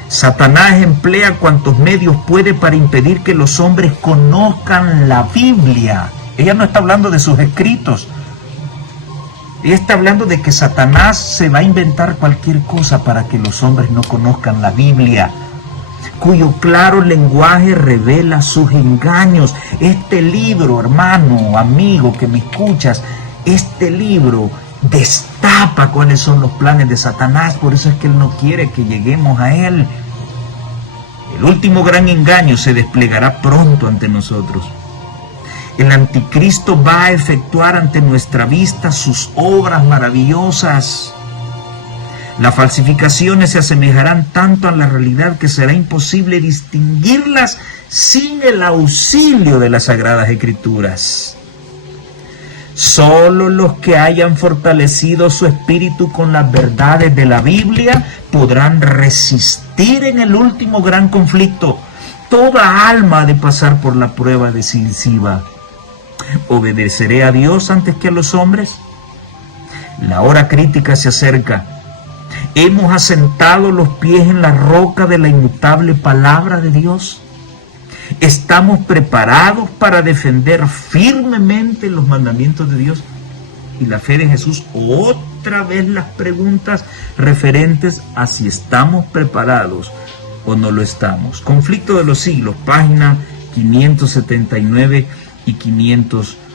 Satanás emplea cuantos medios puede para impedir que los hombres conozcan la Biblia. Ella no está hablando de sus escritos. Ella está hablando de que Satanás se va a inventar cualquier cosa para que los hombres no conozcan la Biblia, cuyo claro lenguaje revela sus engaños. Este libro, hermano, amigo que me escuchas, este libro destapa cuáles son los planes de Satanás. Por eso es que él no quiere que lleguemos a él. El último gran engaño se desplegará pronto ante nosotros. El anticristo va a efectuar ante nuestra vista sus obras maravillosas. Las falsificaciones se asemejarán tanto a la realidad que será imposible distinguirlas sin el auxilio de las Sagradas Escrituras. Solo los que hayan fortalecido su espíritu con las verdades de la Biblia podrán resistir en el último gran conflicto. Toda alma ha de pasar por la prueba decisiva. ¿Obedeceré a Dios antes que a los hombres? La hora crítica se acerca. ¿Hemos asentado los pies en la roca de la inmutable palabra de Dios? ¿Estamos preparados para defender firmemente los mandamientos de Dios y la fe de Jesús? Otra vez las preguntas referentes a si estamos preparados o no lo estamos. Conflicto de los siglos, página 579 y 580.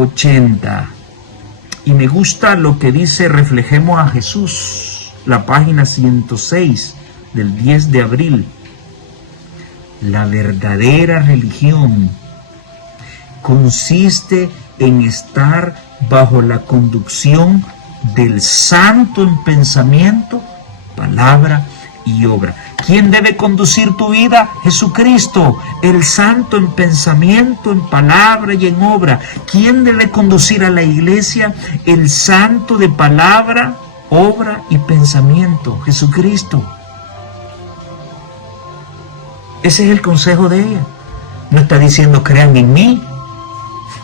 80. Y me gusta lo que dice Reflejemos a Jesús, la página 106 del 10 de abril. La verdadera religión consiste en estar bajo la conducción del santo en pensamiento, palabra y obra. ¿Quién debe conducir tu vida? Jesucristo, el santo en pensamiento, en palabra y en obra. ¿Quién debe conducir a la iglesia? El santo de palabra, obra y pensamiento, Jesucristo. Ese es el consejo de ella. No está diciendo crean en mí.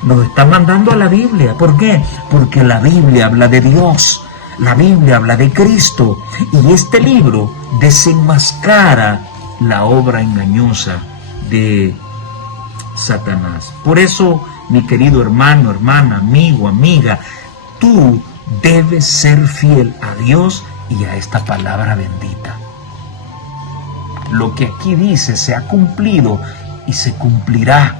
Nos está mandando a la Biblia. ¿Por qué? Porque la Biblia habla de Dios. La Biblia habla de Cristo. Y este libro desenmascara la obra engañosa de Satanás. Por eso, mi querido hermano, hermana, amigo, amiga, tú debes ser fiel a Dios y a esta palabra bendita. Lo que aquí dice se ha cumplido y se cumplirá.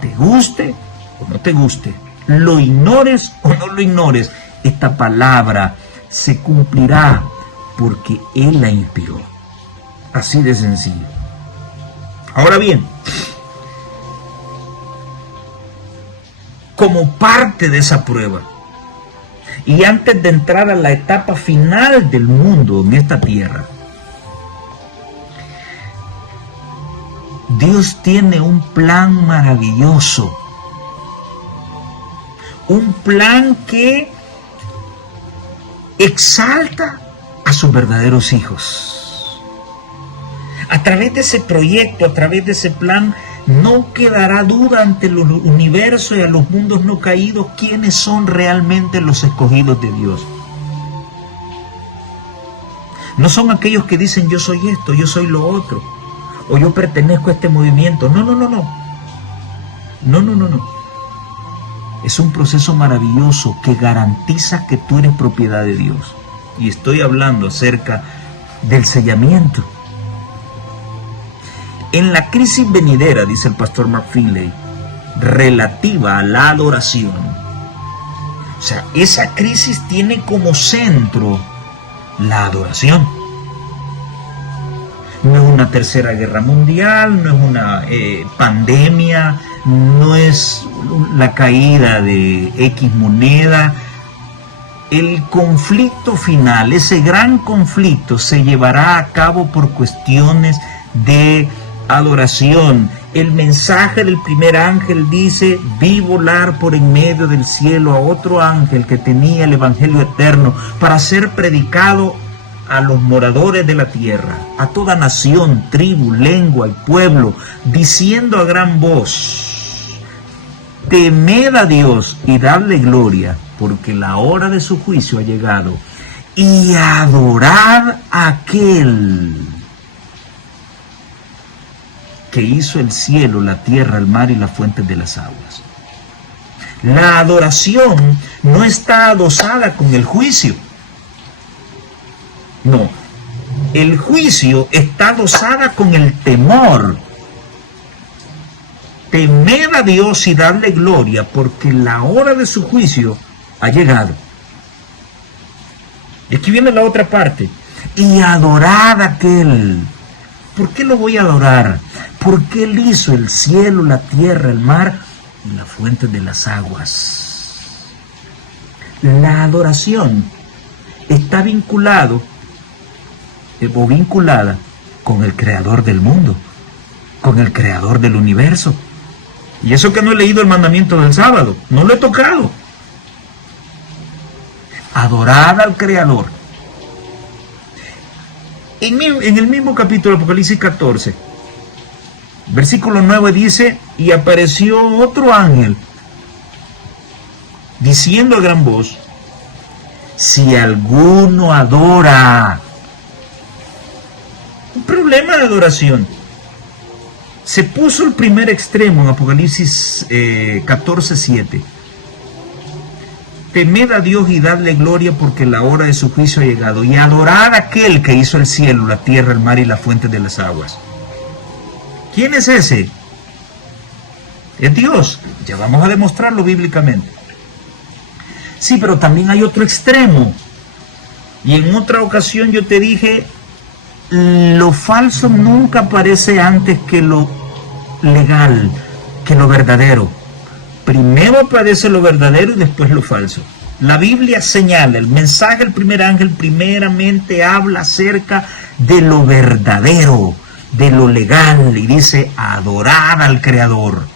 Te guste o no te guste, lo ignores o no lo ignores, esta palabra se cumplirá porque Él la inspiró. Así de sencillo. Ahora bien, como parte de esa prueba, y antes de entrar a la etapa final del mundo en esta tierra, Dios tiene un plan maravilloso. Un plan que exalta a sus verdaderos hijos. A través de ese proyecto, a través de ese plan, no quedará duda ante el universo y a los mundos no caídos quiénes son realmente los escogidos de Dios. No son aquellos que dicen yo soy esto, yo soy lo otro, o yo pertenezco a este movimiento. No. Es un proceso maravilloso que garantiza que tú eres propiedad de Dios. Y estoy hablando acerca del sellamiento. En la crisis venidera, dice el pastor Mark Finley, relativa a la adoración, o sea, esa crisis tiene como centro la adoración. No es una tercera guerra mundial, no es una pandemia, no es la caída de X moneda. El conflicto final, ese gran conflicto, se llevará a cabo por cuestiones de adoración. El mensaje del primer ángel dice: vi volar por en medio del cielo a otro ángel que tenía el evangelio eterno para ser predicado a los moradores de la tierra, a toda nación, tribu, lengua y pueblo, diciendo a gran voz: temed a Dios y dadle gloria, porque la hora de su juicio ha llegado, y adorad a aquel que hizo el cielo, la tierra, el mar y las fuentes de las aguas. La adoración no está adosada con el juicio. No, el juicio está adosada con el temor. Temed a Dios y dadle gloria, porque la hora de su juicio ha llegado. Y aquí viene la otra parte. Y adorad a aquel. ¿Por qué lo voy a adorar? Porque Él hizo el cielo, la tierra, el mar y las fuentes de las aguas. La adoración está vinculada con el creador del mundo, con el creador del universo. Y eso que no he leído el mandamiento del sábado, no lo he tocado. Adorad al creador. En el mismo capítulo de Apocalipsis 14, versículo 9 dice: y apareció otro ángel diciendo a gran voz: si alguno adora. Un problema de adoración. Se puso el primer extremo en Apocalipsis 14:7. Temed a Dios y dadle gloria, porque la hora de su juicio ha llegado, y adorad a aquel que hizo el cielo, la tierra, el mar y las fuentes de las aguas. ¿Quién es ese? Es Dios. Ya vamos a demostrarlo bíblicamente. Sí, pero también hay otro extremo. Y en otra ocasión yo te dije, lo falso nunca aparece antes que lo legal, que lo verdadero. Primero aparece lo verdadero y después lo falso. La Biblia señala, el mensaje del primer ángel primeramente habla acerca de lo verdadero, de lo legal, y dice adorar al Creador.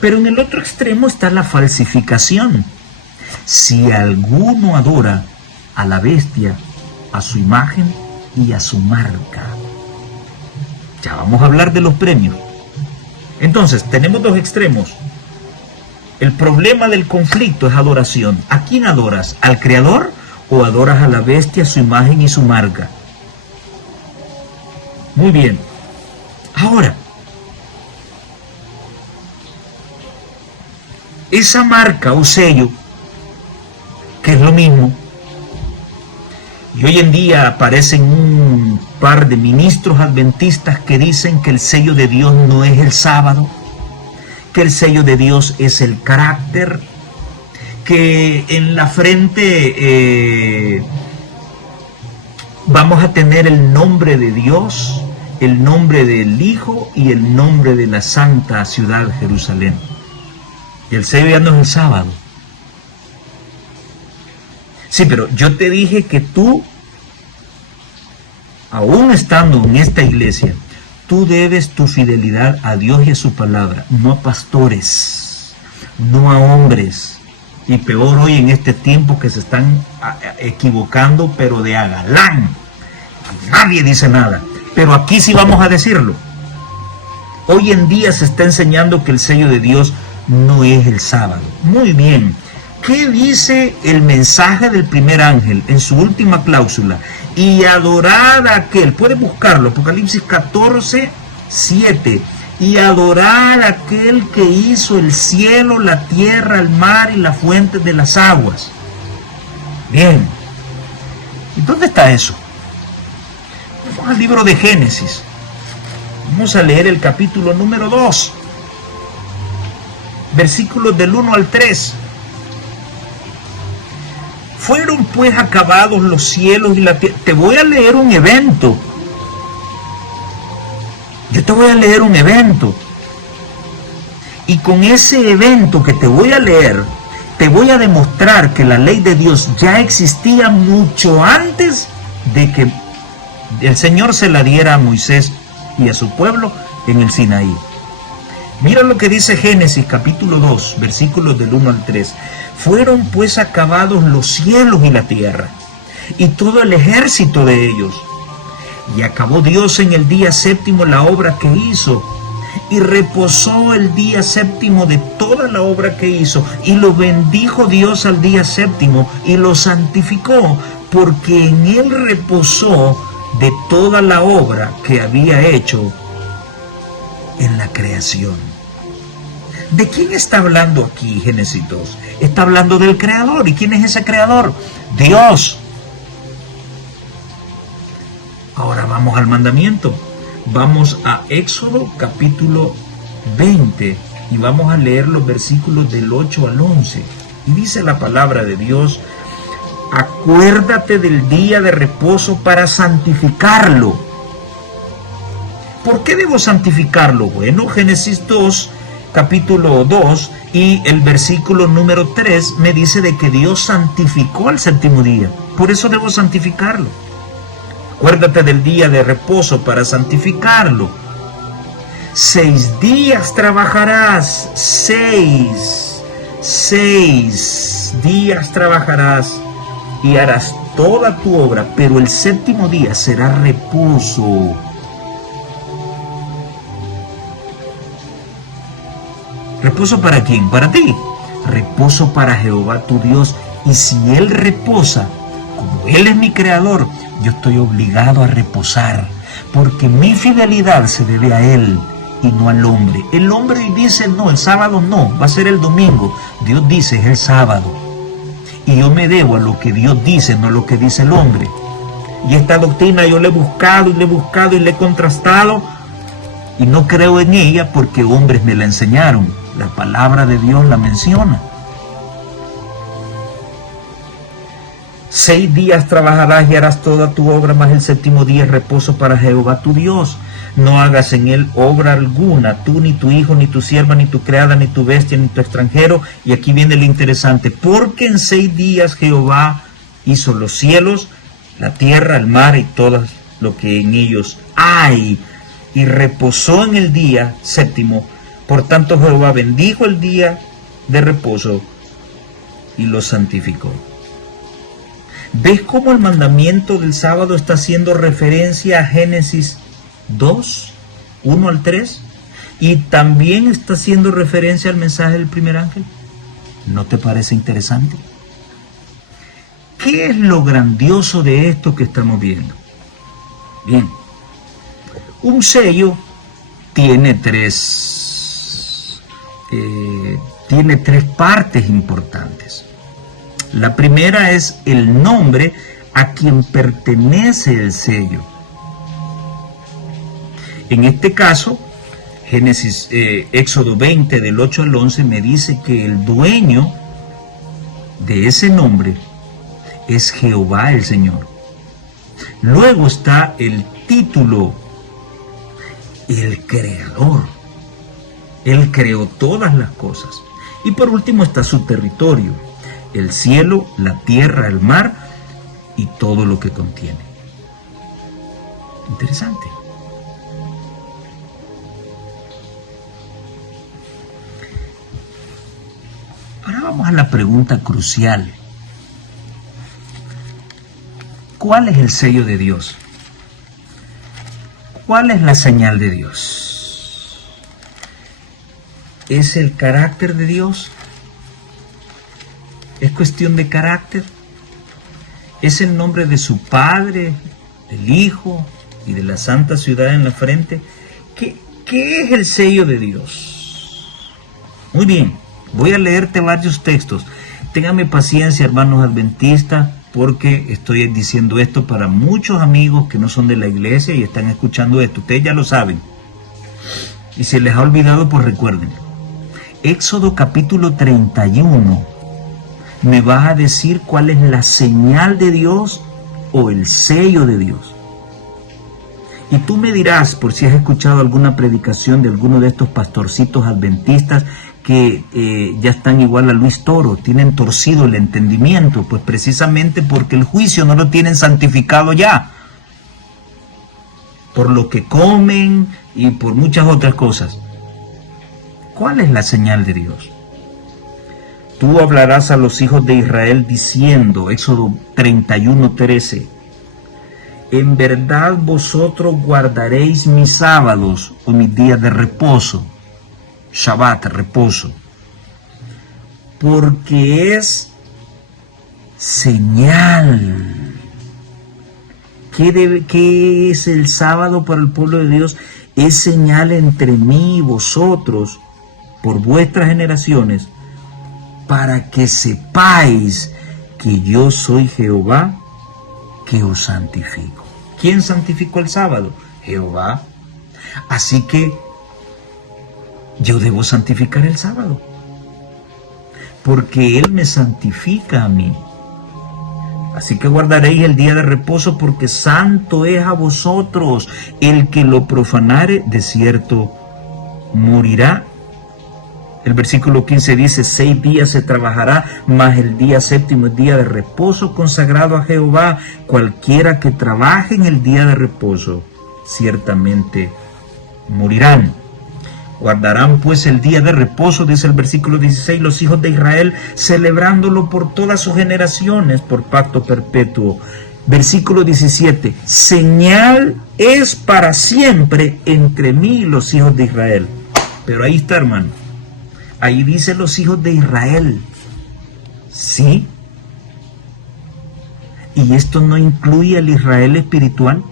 Pero en el otro extremo está la falsificación. Si alguno adora a la bestia, a su imagen y a su marca. Ya vamos a hablar de los premios. Entonces, tenemos dos extremos. El problema del conflicto es adoración. ¿A quién adoras? ¿Al Creador o adoras a la bestia, su imagen y su marca? Muy bien. Ahora, esa marca o sello, que es lo mismo, y hoy en día aparecen un par de ministros adventistas que dicen que el sello de Dios no es el sábado, que el sello de Dios es el carácter, que en la frente vamos a tener el nombre de Dios, el nombre del Hijo y el nombre de la santa ciudad Jerusalén. Y el sello ya no es el sábado. Sí, pero yo te dije que tú, aún estando en esta iglesia, tú debes tu fidelidad a Dios y a su palabra, no a pastores, no a hombres. Y peor hoy en este tiempo que se están equivocando, pero de a galán. Nadie dice nada, pero aquí sí vamos a decirlo. Hoy en día se está enseñando que el sello de Dios no es el sábado. Muy bien. ¿Qué dice el mensaje del primer ángel en su última cláusula? Y adorar a aquel, puede buscarlo, Apocalipsis 14, 7. Y adorar a aquel que hizo el cielo, la tierra, el mar y las fuentes de las aguas. Bien. ¿Y dónde está eso? Vamos al libro de Génesis. Vamos a leer el capítulo número 2. Versículos del 1 al 3. Fueron pues acabados los cielos y la tierra. Te voy a leer un evento. Yo te voy a leer un evento. Y con ese evento que te voy a leer, te voy a demostrar que la ley de Dios ya existía mucho antes de que el Señor se la diera a Moisés y a su pueblo en el Sinaí. Mira lo que dice Génesis capítulo 2, versículos del 1 al 3. Fueron pues acabados los cielos y la tierra, y todo el ejército de ellos. Y acabó Dios en el día séptimo la obra que hizo, y reposó el día séptimo de toda la obra que hizo, y lo bendijo Dios al día séptimo, y lo santificó, porque en él reposó de toda la obra que había hecho en la creación. ¿De quién está hablando aquí Génesis 2? Está hablando del Creador. ¿Y quién es ese Creador? Dios. Ahora vamos al mandamiento. Vamos a Éxodo capítulo 20 y vamos a leer los versículos del 8 al 11. Y dice la palabra de Dios: acuérdate del día de reposo para santificarlo. ¿Por qué debo santificarlo? Bueno, Génesis 2, capítulo 2 y el versículo número 3 me dice de que Dios santificó el séptimo día. Por eso debo santificarlo. Acuérdate del día de reposo para santificarlo. 6 días trabajarás, 6 días trabajarás y harás toda tu obra, pero el séptimo día será reposo. ¿Reposo para quién? Para ti. Reposo para Jehová tu Dios. Y si Él reposa, como Él es mi creador, yo estoy obligado a reposar, porque mi fidelidad se debe a Él y no al hombre. El hombre dice no, el sábado no, va a ser el domingo. Dios dice es el sábado. Y yo me debo a lo que Dios dice, no a lo que dice el hombre. Y esta doctrina yo la he buscado y la he buscado y la he contrastado, y no creo en ella porque hombres me la enseñaron. La palabra de Dios la menciona. 6 días trabajarás y harás toda tu obra, mas el séptimo día es reposo para Jehová tu Dios. No hagas en él obra alguna, tú, ni tu hijo, ni tu sierva, ni tu criada, ni tu bestia, ni tu extranjero. Y aquí viene lo interesante, porque en 6 días Jehová hizo los cielos, la tierra, el mar y todo lo que en ellos hay, y reposó en el día séptimo. Por tanto Jehová bendijo el día de reposo y lo santificó. ¿Ves cómo el mandamiento del sábado está haciendo referencia a Génesis 2, 1 al 3? Y también está haciendo referencia al mensaje del primer ángel. ¿No te parece interesante? ¿Qué es lo grandioso de esto que estamos viendo? Bien, un sello tiene tres partes importantes. La primera es el nombre a quien pertenece el sello. En este caso, Éxodo 20 del 8 al 11 me dice que el dueño de ese nombre es Jehová el Señor. Luego está el título, el Creador. Él creó todas las cosas. Y por último está su territorio, el cielo, la tierra, el mar y todo lo que contiene. Interesante. Ahora vamos a la pregunta crucial. ¿Cuál es el sello de Dios? ¿Cuál es la señal de Dios? ¿Es el carácter de Dios? ¿Es cuestión de carácter? ¿Es el nombre de su Padre, del Hijo y de la Santa Ciudad en la frente? ¿Qué es el sello de Dios? Muy bien, voy a leerte varios textos. Ténganme paciencia, hermanos adventistas, porque estoy diciendo esto para muchos amigos que no son de la iglesia y están escuchando esto. Ustedes ya lo saben. Y si les ha olvidado, pues recuerden. Éxodo capítulo 31 me va a decir cuál es la señal de Dios o el sello de Dios. Y tú me dirás, por si has escuchado alguna predicación de alguno de estos pastorcitos adventistas que ya están igual a Luis Toro, tienen torcido el entendimiento, pues precisamente porque el juicio no lo tienen santificado ya, por lo que comen y por muchas otras cosas. ¿Cuál es la señal de Dios? Tú hablarás a los hijos de Israel diciendo, Éxodo 31:13, en verdad vosotros guardaréis mis sábados o mis días de reposo, Shabbat, reposo, porque es señal. ¿Qué es el sábado para el pueblo de Dios? Es señal entre mí y vosotros, por vuestras generaciones, para que sepáis que yo soy Jehová, que os santifico. ¿Quién santificó el sábado? Jehová. Así que yo debo santificar el sábado, porque Él me santifica a mí. Así que guardaréis el día de reposo, porque santo es a vosotros. El que lo profanare, de cierto morirá. El versículo 15 dice, 6 días se trabajará, mas el día séptimo es día de reposo consagrado a Jehová. Cualquiera que trabaje en el día de reposo, ciertamente morirán. Guardarán pues el día de reposo, dice el versículo 16, los hijos de Israel, celebrándolo por todas sus generaciones, por pacto perpetuo. Versículo 17, señal es para siempre entre mí y los hijos de Israel. Pero ahí está, hermano. Ahí dice los hijos de Israel. ¿Sí? ¿Y esto no incluye al Israel espiritual?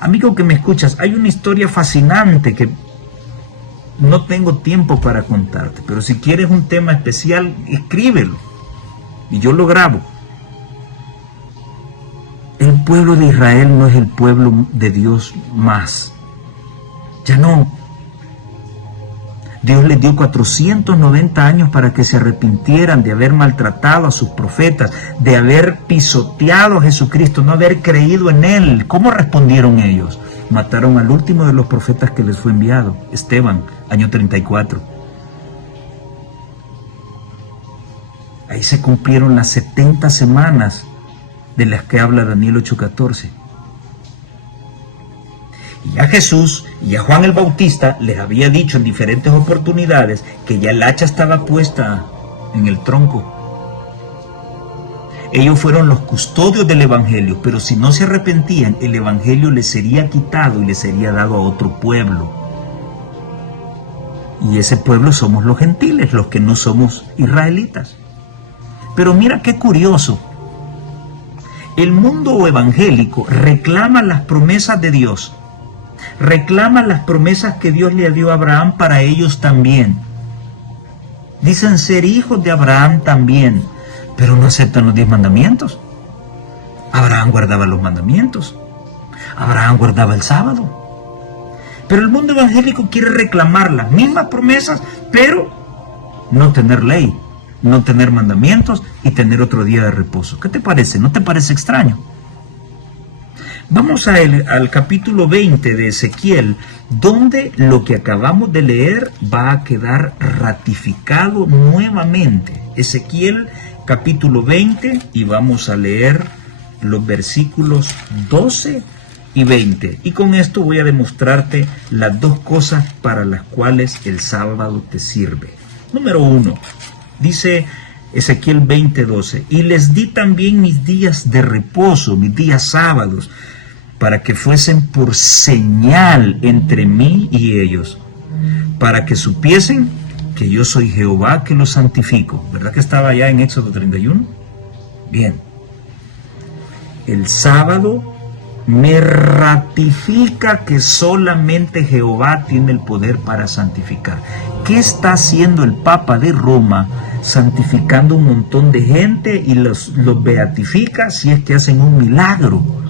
Amigo que me escuchas, hay una historia fascinante que no tengo tiempo para contarte, pero si quieres un tema especial, escríbelo y yo lo grabo. El pueblo de Israel no es el pueblo de Dios más. Ya no. Dios les dio 490 años para que se arrepintieran de haber maltratado a sus profetas, de haber pisoteado a Jesucristo, no haber creído en Él. ¿Cómo respondieron ellos? Mataron al último de los profetas que les fue enviado, Esteban, año 34. Ahí se cumplieron las 70 semanas de las que habla Daniel 8:14. Y a Jesús y a Juan el Bautista les había dicho en diferentes oportunidades que ya el hacha estaba puesta en el tronco. Ellos fueron los custodios del Evangelio, pero si no se arrepentían, el Evangelio les sería quitado y les sería dado a otro pueblo. Y ese pueblo somos los gentiles, los que no somos israelitas. Pero mira qué curioso. El mundo evangélico reclama las promesas de Dios. Reclama las promesas que Dios le dio a Abraham para ellos también. Dicen ser hijos de Abraham también, pero no aceptan los 10 mandamientos. Abraham guardaba los mandamientos. Abraham guardaba el sábado. Pero el mundo evangélico quiere reclamar las mismas promesas, pero no tener ley, no tener mandamientos y tener otro día de reposo. ¿Qué te parece? ¿No te parece extraño? Vamos al capítulo 20 de Ezequiel, donde lo que acabamos de leer va a quedar ratificado nuevamente. Ezequiel capítulo 20, y vamos a leer los versículos 12 y 20. Y con esto voy a demostrarte las dos cosas para las cuales el sábado te sirve. Número 1, dice Ezequiel 20:12, y les di también mis días de reposo, mis días sábados, para que fuesen por señal entre mí y ellos, para que supiesen que yo soy Jehová que los santifico. ¿Verdad que estaba allá en Éxodo 31? Bien. El sábado me ratifica que solamente Jehová tiene el poder para santificar. ¿Qué está haciendo el Papa de Roma? Santificando un montón de gente y los beatifica si es que hacen un milagro.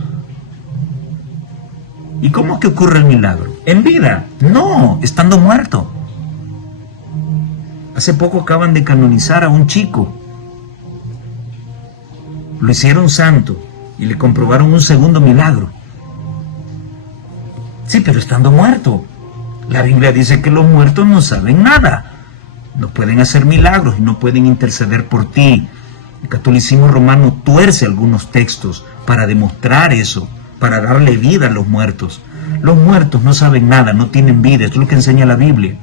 ¿Y cómo es que ocurre el milagro? ¿En vida? No, estando muerto. Hace poco acaban de canonizar a un chico. Lo hicieron santo y le comprobaron un segundo milagro. Sí, pero estando muerto. La Biblia dice que los muertos no saben nada. No pueden hacer milagros y no pueden interceder por ti. El catolicismo romano tuerce algunos textos para demostrar eso, para darle vida a los muertos. Los muertos no saben nada, no tienen vida, es lo que enseña la Biblia.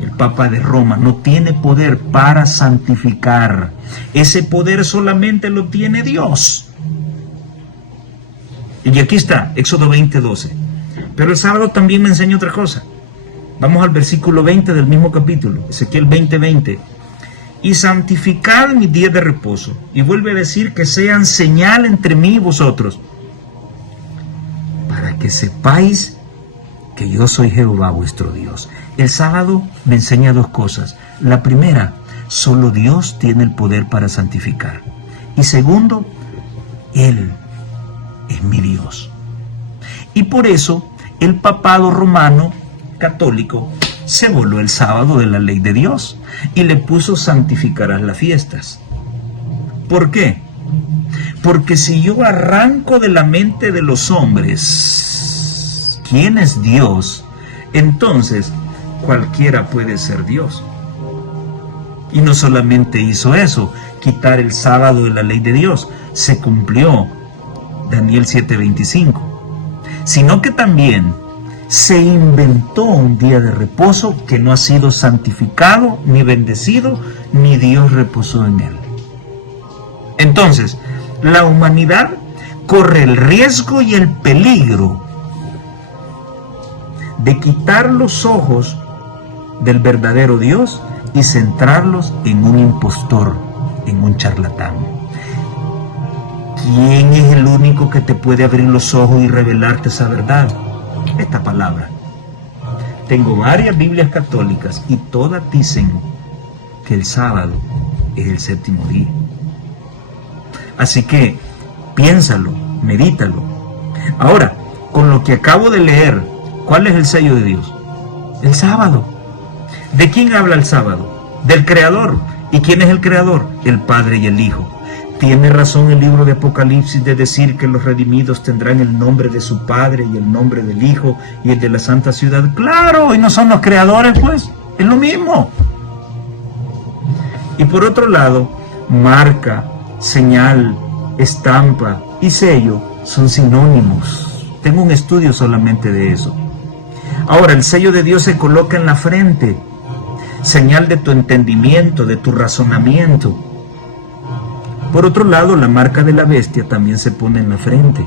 El Papa de Roma no tiene poder para santificar. Ese poder solamente lo tiene Dios. Y aquí está, Éxodo 20:12. Pero el sábado también me enseña otra cosa. Vamos al versículo 20 del mismo capítulo, Ezequiel 20:20. Y santificad mis días de reposo. Y vuelve a decir que sean señal entre mí y vosotros, para que sepáis que yo soy Jehová vuestro Dios. El sábado me enseña dos cosas. La primera, solo Dios tiene el poder para santificar. Y segundo, Él es mi Dios. Y por eso el papado romano católico se voló el sábado de la ley de Dios y le puso santificarás las fiestas. ¿Por qué? Porque si yo arranco de la mente de los hombres quién es Dios, entonces cualquiera puede ser Dios. Y no solamente hizo eso, quitar el sábado de la ley de Dios, se cumplió Daniel 7:25, sino que también se inventó un día de reposo que no ha sido santificado, ni bendecido, ni Dios reposó en él. Entonces, la humanidad corre el riesgo y el peligro de quitar los ojos del verdadero Dios y centrarlos en un impostor, en un charlatán. ¿Quién es el único que te puede abrir los ojos y revelarte esa verdad? Esta palabra. Tengo varias Biblias católicas y todas dicen que el sábado es el séptimo día. Así que piénsalo, medítalo. Ahora, con lo que acabo de leer, ¿cuál es el sello de Dios? El sábado. ¿De quién habla el sábado? Del Creador. ¿Y quién es el Creador? El Padre y el Hijo. ¿Tiene razón el libro de Apocalipsis de decir que los redimidos tendrán el nombre de su Padre y el nombre del Hijo y el de la Santa Ciudad? ¡Claro! ¿Y no son los creadores, pues? Es lo mismo. Y por otro lado, marca, señal, estampa y sello son sinónimos. Tengo un estudio solamente de eso. Ahora, el sello de Dios se coloca en la frente, señal de tu entendimiento, de tu razonamiento. Por otro lado, la marca de la bestia también se pone en la frente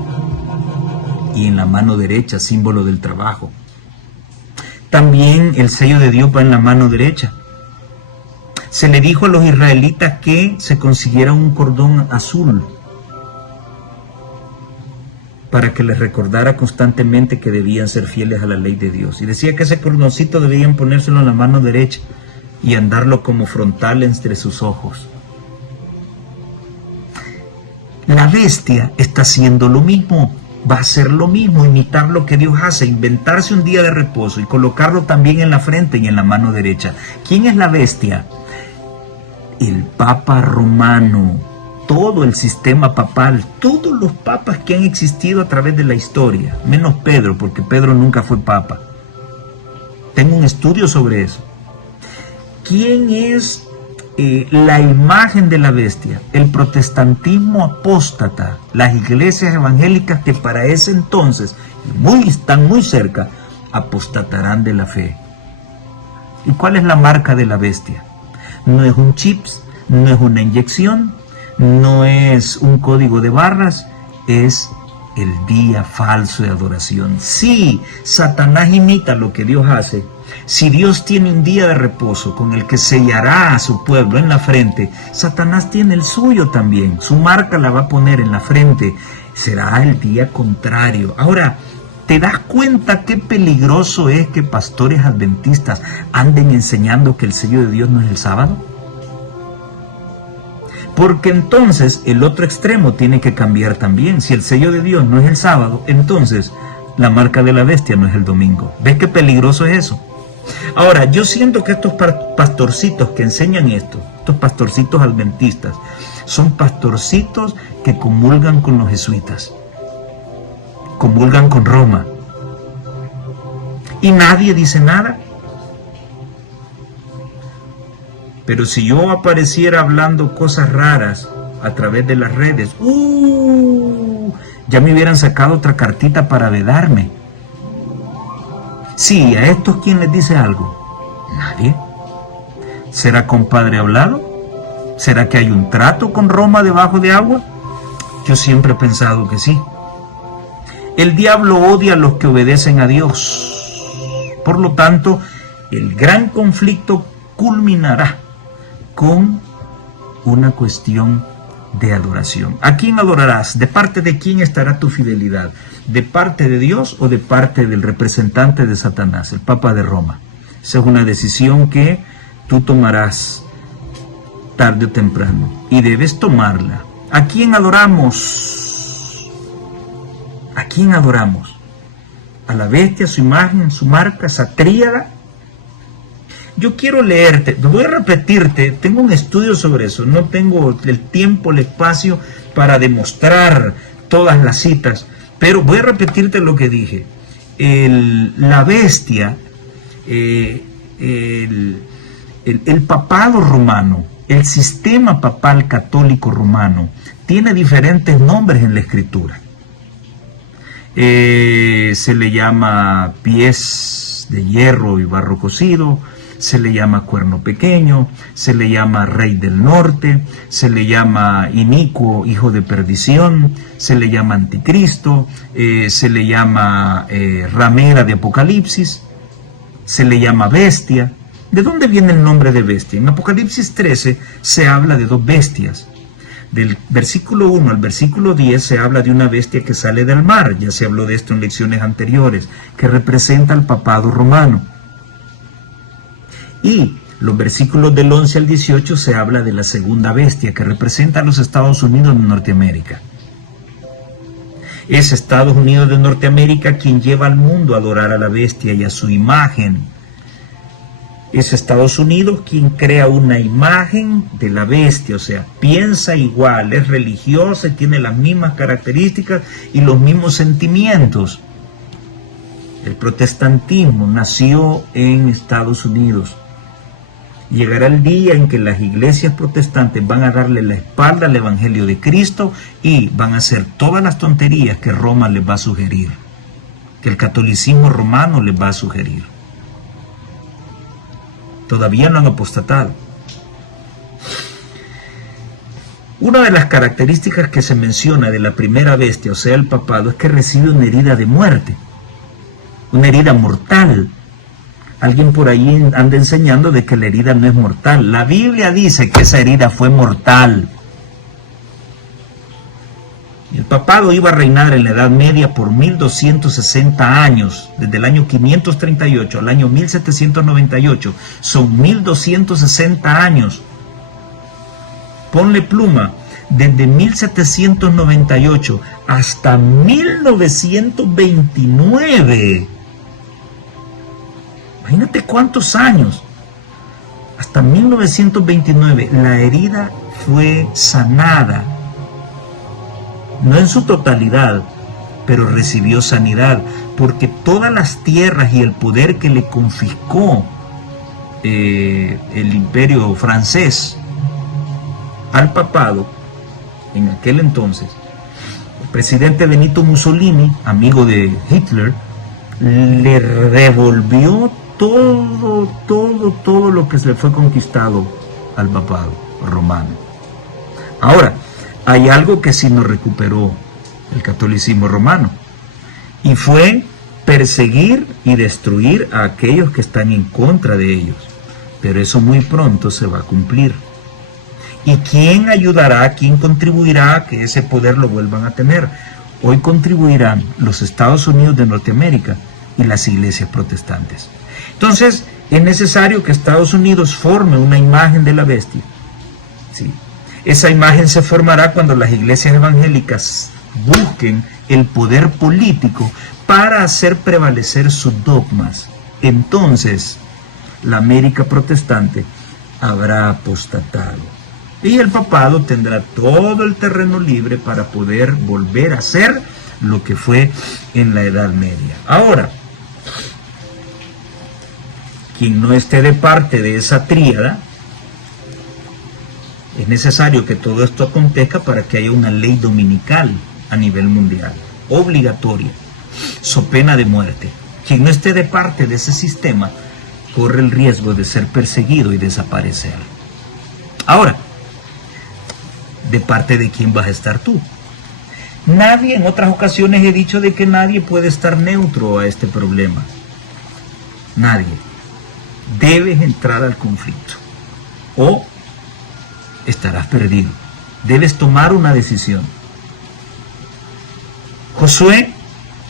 y en la mano derecha, símbolo del trabajo. También el sello de Dios va en la mano derecha. Se le dijo a los israelitas que se consiguiera un cordón azul para que les recordara constantemente que debían ser fieles a la ley de Dios. Y decía que ese cordoncito debían ponérselo en la mano derecha y andarlo como frontal entre sus ojos. La bestia está haciendo lo mismo, va a hacer lo mismo, imitar lo que Dios hace, inventarse un día de reposo y colocarlo también en la frente y en la mano derecha. ¿Quién es la bestia? El Papa Romano, todo el sistema papal, todos los papas que han existido a través de la historia, menos Pedro, porque Pedro nunca fue papa. Tengo un estudio sobre eso. ¿Quién es la imagen de la bestia? El protestantismo apóstata, las iglesias evangélicas que para ese entonces, están muy cerca, apostatarán de la fe. ¿Y cuál es la marca de la bestia? No es un chip, no es una inyección, no es un código de barras, es el día falso de adoración. Sí, Satanás imita lo que Dios hace. Si Dios tiene un día de reposo con el que sellará a su pueblo en la frente, Satanás tiene el suyo también. Su marca la va a poner en la frente. Será el día contrario. Ahora, ¿te das cuenta qué peligroso es que pastores adventistas anden enseñando que el sello de Dios no es el sábado? Porque entonces el otro extremo tiene que cambiar también. Si el sello de Dios no es el sábado, entonces la marca de la bestia no es el domingo. ¿Ves qué peligroso es eso? Ahora, yo siento que estos pastorcitos que enseñan esto, estos pastorcitos adventistas, son pastorcitos que comulgan con los jesuitas, comulgan con Roma, y nadie dice nada. Pero si yo apareciera hablando cosas raras a través de las redes, ya me hubieran sacado otra cartita para vedarme. Sí, ¿a estos quién les dice algo? Nadie. ¿Será compadre hablado? ¿Será que hay un trato con Roma debajo de agua? Yo siempre he pensado que sí. El diablo odia a los que obedecen a Dios. Por lo tanto, el gran conflicto culminará con una cuestión de adoración. ¿A quién adorarás? ¿De parte de quién estará tu fidelidad? ¿De parte de Dios o de parte del representante de Satanás, el Papa de Roma? Esa es una decisión que tú tomarás tarde o temprano y debes tomarla. ¿A quién adoramos? ¿A quién adoramos? ¿A la bestia, su imagen, su marca, esa tríada? Yo quiero leerte, voy a repetirte, tengo un estudio sobre eso, no tengo el tiempo, el espacio para demostrar todas las citas, pero voy a repetirte lo que dije. La bestia, el papado romano, el sistema papal católico romano, tiene diferentes nombres en la escritura. Se le llama pies de hierro y barro cocido, se le llama cuerno pequeño, se le llama rey del norte, se le llama inicuo, hijo de perdición, se le llama anticristo, se le llama ramera de Apocalipsis, se le llama bestia. ¿De dónde viene el nombre de bestia? En Apocalipsis 13 se habla de dos bestias. Del versículo 1 al versículo 10 se habla de una bestia que sale del mar, ya se habló de esto en lecciones anteriores, que representa al papado romano. Y los versículos del 11 al 18 se habla de la segunda bestia, que representa a los Estados Unidos de Norteamérica. Es Estados Unidos de Norteamérica quien lleva al mundo a adorar a la bestia y a su imagen, Es Estados Unidos quien crea una imagen de la bestia, o sea, piensa igual, es religiosa y tiene las mismas características y los mismos sentimientos. El protestantismo nació en Estados Unidos. Llegará el día en que las iglesias protestantes van a darle la espalda al Evangelio de Cristo y van a hacer todas las tonterías que Roma les va a sugerir, que el catolicismo romano les va a sugerir. Todavía no han apostatado. Una de las características que se menciona de la primera bestia, o sea el papado, es que recibe una herida de muerte, una herida mortal. Alguien por ahí anda enseñando de que la herida no es mortal. La Biblia dice que esa herida fue mortal. El papado iba a reinar en la Edad Media por 1260 años, desde el año 538 al año 1798. Son 1260 años. Ponle pluma, desde 1798 hasta 1929. Imagínate cuántos años. Hasta 1929 la herida fue sanada. No en su totalidad, pero recibió sanidad, porque todas las tierras y el poder que le confiscó el imperio francés al papado, en aquel entonces, el presidente Benito Mussolini, amigo de Hitler, le revolvió todo lo que se le fue conquistado al papado romano. Ahora, hay algo que sí nos recuperó el catolicismo romano, y fue perseguir y destruir a aquellos que están en contra de ellos. Pero eso muy pronto se va a cumplir. ¿Y quién ayudará, quién contribuirá a que ese poder lo vuelvan a tener? Hoy contribuirán los Estados Unidos de Norteamérica y las iglesias protestantes. Entonces, es necesario que Estados Unidos forme una imagen de la bestia. ¿Sí? Esa imagen se formará cuando las iglesias evangélicas busquen el poder político para hacer prevalecer sus dogmas. Entonces, la América protestante habrá apostatado. Y el papado tendrá todo el terreno libre para poder volver a ser lo que fue en la Edad Media. Ahora, quien no esté de parte de esa tríada, es necesario que todo esto acontezca para que haya una ley dominical a nivel mundial, obligatoria, so pena de muerte. Quien no esté de parte de ese sistema corre el riesgo de ser perseguido y desaparecer. Ahora, ¿de parte de quién vas a estar tú? Nadie, en otras ocasiones he dicho de que nadie puede estar neutro a este problema. Nadie. Debes entrar al conflicto o estarás perdido. Debes tomar una decisión. Josué,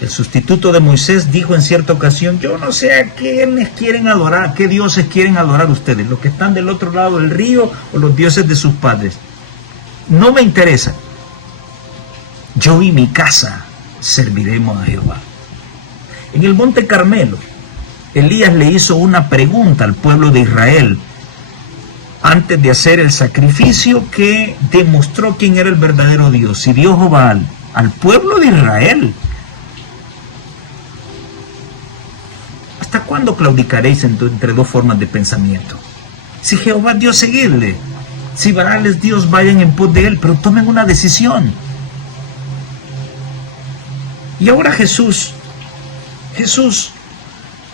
el sustituto de Moisés, dijo en cierta ocasión: yo no sé a quiénes quieren adorar, a qué dioses quieren adorar ustedes, los que están del otro lado del río o los dioses de sus padres. No me interesa. Yo y mi casa serviremos a Jehová. En el monte Carmelo, Elías le hizo una pregunta al pueblo de Israel antes de hacer el sacrificio que demostró quién era el verdadero Dios, si Dios o Baal, al pueblo de Israel. ¿Hasta cuándo claudicaréis entre dos formas de pensamiento? Si Jehová es Dios, seguidle. Si Baal es Dios, vayan en pos de él, pero tomen una decisión. Y ahora Jesús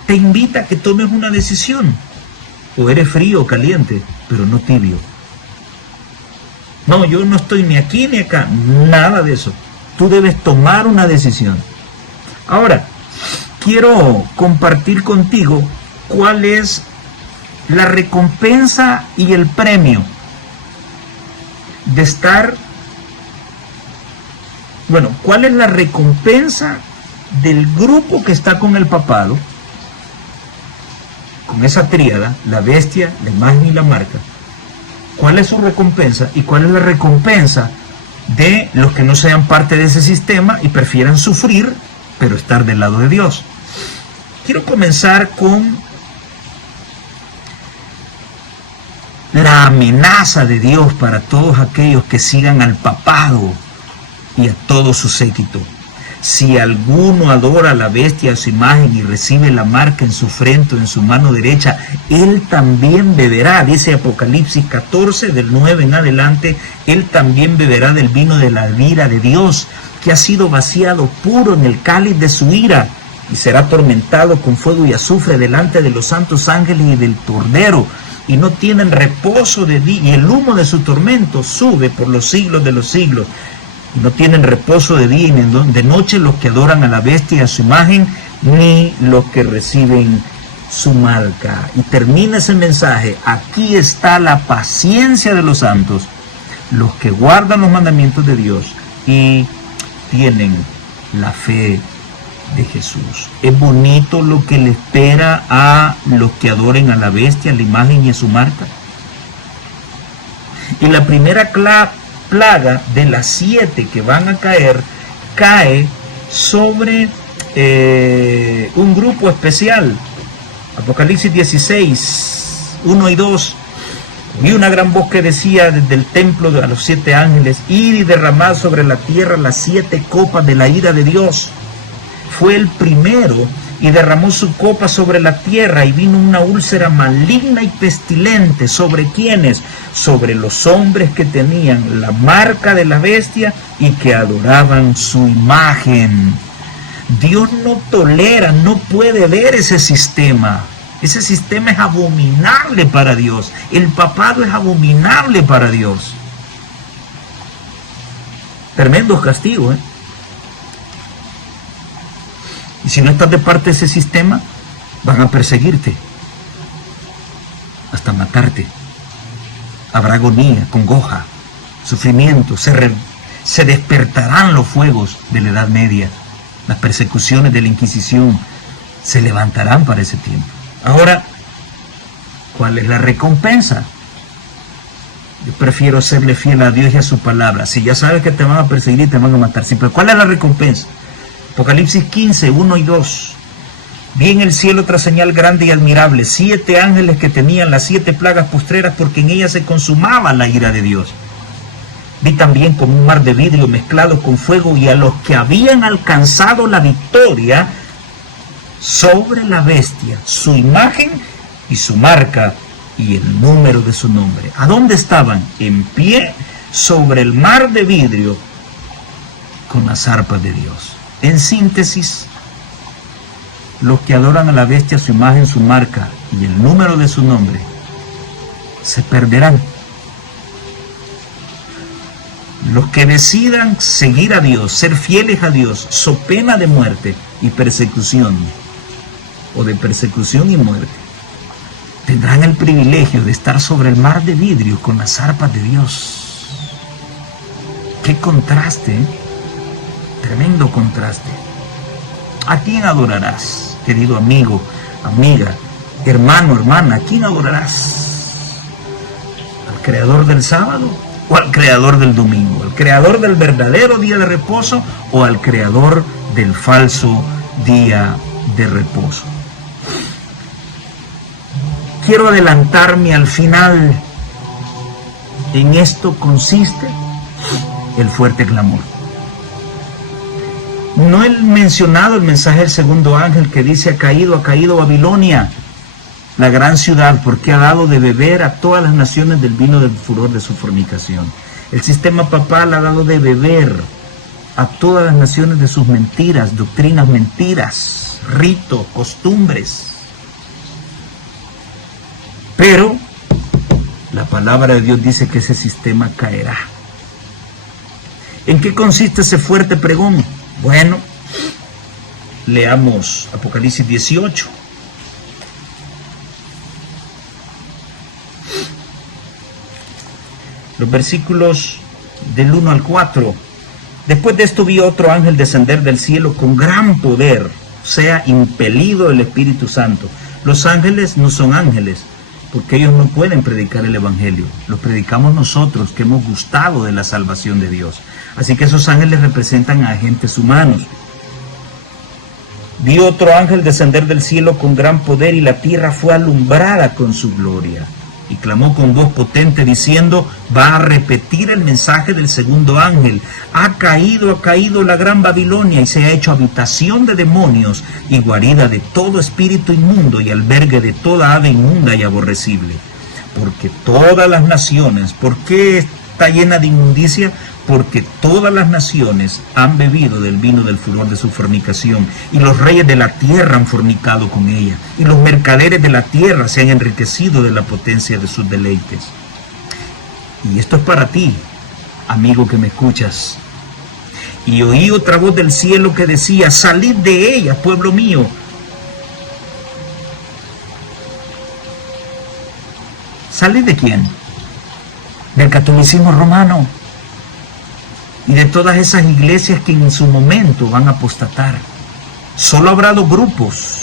te invita a que tomes una decisión. O eres frío o caliente, pero no tibio. No, yo no estoy ni aquí ni acá, nada de eso. Tú debes tomar una decisión. Ahora, quiero compartir contigo cuál es la recompensa y el premio de estar... Bueno, ¿cuál es la recompensa del grupo que está con el papado? Con esa tríada, la bestia, la imagen y la marca. ¿Cuál es su recompensa? ¿Y cuál es la recompensa de los que no sean parte de ese sistema y prefieran sufrir, pero estar del lado de Dios? Quiero comenzar con la amenaza de Dios para todos aquellos que sigan al papado y a todo su séquito. Si alguno adora a la bestia a su imagen y recibe la marca en su frente o en su mano derecha, él también beberá, dice Apocalipsis 14, del 9 en adelante, él también beberá del vino de la ira de Dios, que ha sido vaciado puro en el cáliz de su ira, y será atormentado con fuego y azufre delante de los santos ángeles y del Cordero, y no tienen reposo de día, y el humo de su tormento sube por los siglos de los siglos. No tienen reposo de día ni de noche los que adoran a la bestia y a su imagen, ni los que reciben su marca. Y termina ese mensaje: aquí está la paciencia de los santos, los que guardan los mandamientos de Dios y tienen la fe de Jesús. Es bonito lo que le espera a los que adoren a la bestia, a la imagen y a su marca. Y la primera plaga de las 7 que van a caer, cae sobre un grupo especial. Apocalipsis 16, 1 y 2. Vi una gran voz que decía desde el templo a los 7 ángeles: id y derramad sobre la tierra las 7 copas de la ira de Dios. Fue el primero y derramó su copa sobre la tierra, y vino una úlcera maligna y pestilente. ¿Sobre quiénes? Sobre los hombres que tenían la marca de la bestia y que adoraban su imagen. Dios no tolera, no puede ver ese sistema. Ese sistema es abominable para Dios. El papado es abominable para Dios. Tremendo castigo, ¿eh? Y si no estás de parte de ese sistema, van a perseguirte hasta matarte. Habrá agonía, congoja, sufrimiento. Se despertarán los fuegos de la Edad Media. Las persecuciones de la Inquisición se levantarán para ese tiempo. Ahora, ¿cuál es la recompensa? Yo prefiero serle fiel a Dios y a su palabra. Si ya sabes que te van a perseguir y te van a matar, sí, pero ¿cuál es la recompensa? Apocalipsis 15, 1 y 2. Vi en el cielo otra señal grande y admirable: 7 ángeles que tenían las 7 plagas postreras, porque en ellas se consumaba la ira de Dios. Vi también como un mar de vidrio mezclado con fuego, y a los que habían alcanzado la victoria sobre la bestia, su imagen y su marca y el número de su nombre. ¿A dónde estaban? En pie sobre el mar de vidrio con las arpas de Dios. En síntesis, los que adoran a la bestia, su imagen, su marca y el número de su nombre, se perderán. Los que decidan seguir a Dios, ser fieles a Dios, so pena de muerte y persecución, o de persecución y muerte, tendrán el privilegio de estar sobre el mar de vidrio con las arpas de Dios. ¡Qué contraste! Tremendo contraste. ¿A quién adorarás, querido amigo, amiga, hermano, hermana? ¿A quién adorarás? ¿Al creador del sábado o al creador del domingo? ¿Al creador del verdadero día de reposo o al creador del falso día de reposo? Quiero adelantarme al final. En esto consiste el fuerte clamor. No he mencionado el mensaje del segundo ángel que dice: ha caído Babilonia, la gran ciudad, porque ha dado de beber a todas las naciones del vino del furor de su fornicación. El sistema papal ha dado de beber a todas las naciones de sus mentiras, doctrinas mentiras, ritos, costumbres. Pero la palabra de Dios dice que ese sistema caerá. ¿En qué consiste ese fuerte pregón? Bueno, leamos Apocalipsis 18. Los versículos del 1 al 4. Después de esto vi otro ángel descender del cielo con gran poder, o sea, impelido del Espíritu Santo. Los ángeles no son ángeles, porque ellos no pueden predicar el evangelio. Lo predicamos nosotros, que hemos gustado de la salvación de Dios. Así que esos ángeles representan a agentes humanos. Vi otro ángel descender del cielo con gran poder, y la tierra fue alumbrada con su gloria. y clamó con voz potente diciendo: va a repetir el mensaje del segundo ángel. Ha caído la gran Babilonia y se ha hecho habitación de demonios y guarida de todo espíritu inmundo y albergue de toda ave inmunda y aborrecible. Porque todas las naciones, ¿por qué está llena de inmundicia? Porque todas las naciones han bebido del vino del furor de su fornicación, y los reyes de la tierra han fornicado con ella, y los mercaderes de la tierra se han enriquecido de la potencia de sus deleites. Y esto es para ti, amigo que me escuchas. Y oí otra voz del cielo que decía: salid de ella, pueblo mío. ¿Salid de quién? Del catolicismo romano y de todas esas iglesias que en su momento van a apostatar. Solo habrá dos grupos: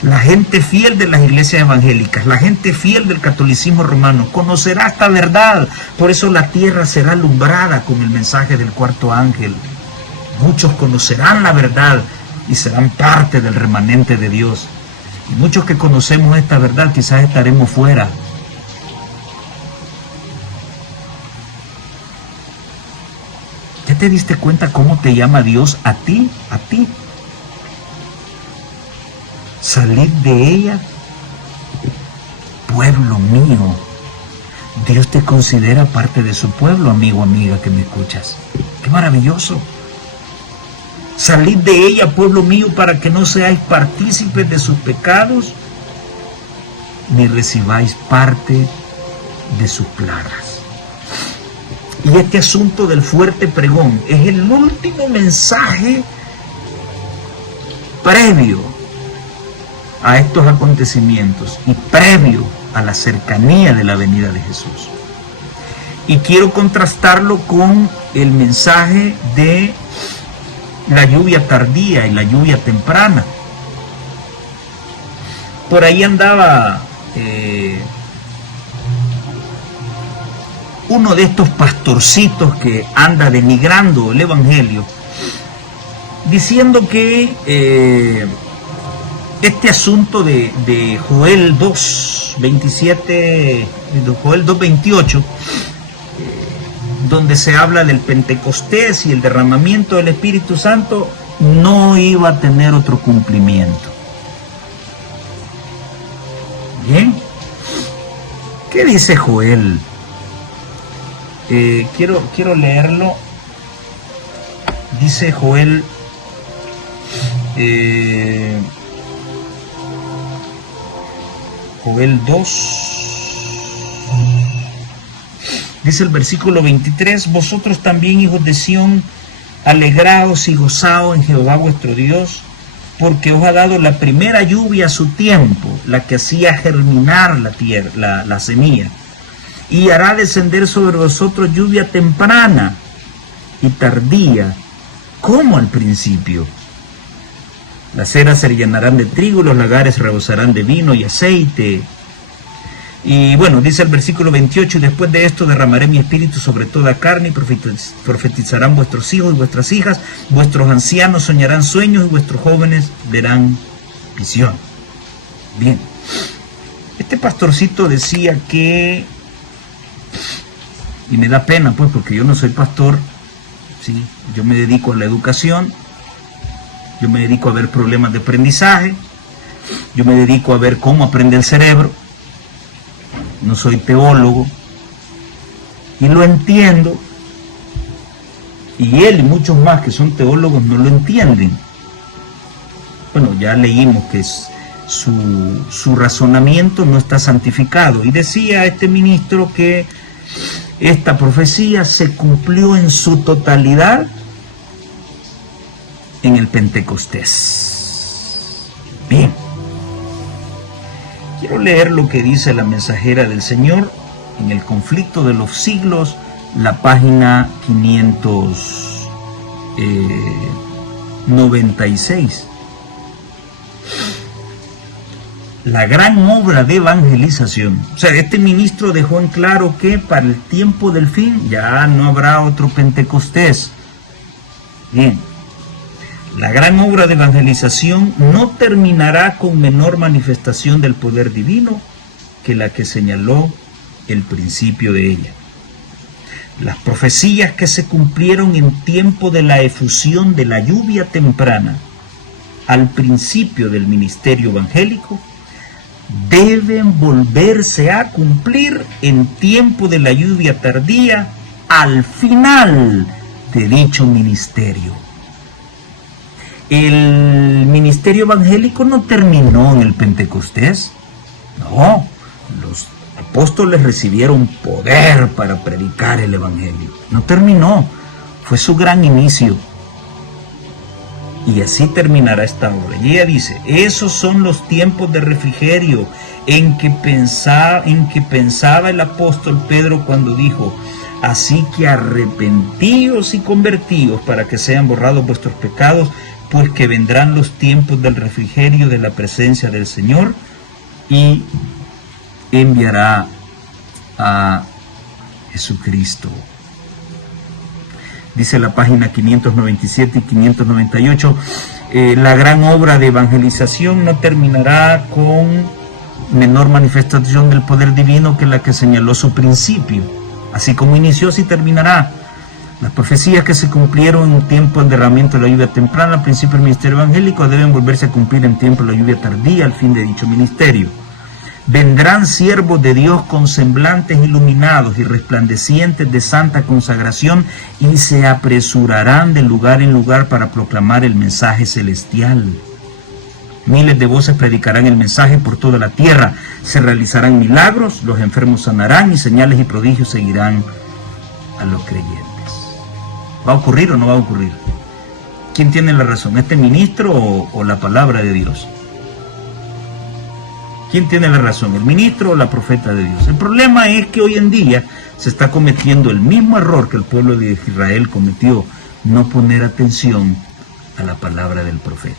la gente fiel de las iglesias evangélicas, la gente fiel del catolicismo romano, conocerá esta verdad. Por eso la tierra será alumbrada con el mensaje del cuarto ángel. Muchos conocerán la verdad y serán parte del remanente de Dios. Y muchos que conocemos esta verdad quizás estaremos fuera. ¿Ya te diste cuenta cómo te llama Dios a ti? A ti. Salid de ella, pueblo mío. Dios te considera parte de su pueblo, amigo, amiga que me escuchas. ¡Qué maravilloso! Salid de ella, pueblo mío, para que no seáis partícipes de sus pecados, ni recibáis parte de sus plagas. Y este asunto del fuerte pregón es el último mensaje previo a estos acontecimientos y previo a la cercanía de la venida de Jesús. Y quiero contrastarlo con el mensaje de la lluvia tardía y la lluvia temprana. Por ahí andaba uno de estos pastorcitos que anda denigrando el evangelio, diciendo que este asunto de Joel 2:27, Joel 2:28, donde se habla del Pentecostés y el derramamiento del Espíritu Santo, no iba a tener otro cumplimiento. Bien, ¿qué dice Joel? Quiero leerlo. Dice Joel, Joel 2, dice el versículo 23: vosotros también, hijos de Sión, alegraos y gozaos en Jehová vuestro Dios, porque os ha dado la primera lluvia a su tiempo, la que hacía germinar la tierra, la semilla, y hará descender sobre vosotros lluvia temprana y tardía, como al principio. Las eras se llenarán de trigo, los lagares rebosarán de vino y aceite. Y bueno, dice el versículo 28: y después de esto derramaré mi espíritu sobre toda carne, y profetizarán vuestros hijos y vuestras hijas, vuestros ancianos soñarán sueños y vuestros jóvenes verán visión. Bien, este pastorcito decía que, y me da pena pues porque yo no soy pastor, ¿sí? Yo me dedico a la educación, yo me dedico a ver problemas de aprendizaje, yo me dedico a ver cómo aprende el cerebro. No soy teólogo, y lo entiendo, y él y muchos más que son teólogos no lo entienden. Bueno, ya leímos que su razonamiento no está santificado, y decía este ministro que esta profecía se cumplió en su totalidad en el Pentecostés. Bien. Quiero leer lo que dice la mensajera del Señor en el conflicto de los siglos, la página 596. La gran obra de evangelización. O sea, este ministro dejó en claro que para el tiempo del fin ya no habrá otro Pentecostés. Bien. La gran obra de evangelización no terminará con menor manifestación del poder divino que la que señaló el principio de ella. Las profecías que se cumplieron en tiempo de la efusión de la lluvia temprana al principio del ministerio evangélico deben volverse a cumplir en tiempo de la lluvia tardía al final de dicho ministerio. El ministerio evangélico no terminó en el Pentecostés. No, los apóstoles recibieron poder para predicar el evangelio. No terminó, fue su gran inicio. Y así terminará esta obra. Y ella dice, esos son los tiempos de refrigerio en que pensaba el apóstol Pedro cuando dijo, así que arrepentíos y convertíos para que sean borrados vuestros pecados, pues que vendrán los tiempos del refrigerio de la presencia del Señor y enviará a Jesucristo. Dice la página 597 y 598, la gran obra de evangelización no terminará con menor manifestación del poder divino que la que señaló su principio. Así como inició, así terminará. Las profecías que se cumplieron en tiempo del derramamiento de la lluvia temprana al principio del ministerio evangélico deben volverse a cumplir en tiempo de la lluvia tardía al fin de dicho ministerio. Vendrán siervos de Dios con semblantes iluminados y resplandecientes de santa consagración y se apresurarán de lugar en lugar para proclamar el mensaje celestial. Miles de voces predicarán el mensaje por toda la tierra, se realizarán milagros, los enfermos sanarán y señales y prodigios seguirán a los creyentes. ¿Va a ocurrir o no va a ocurrir? ¿Quién tiene la razón? ¿Este ministro o la palabra de Dios? ¿Quién tiene la razón? ¿El ministro o la profeta de Dios? El problema es que hoy en día se está cometiendo el mismo error que el pueblo de Israel cometió, no poner atención a la palabra del profeta.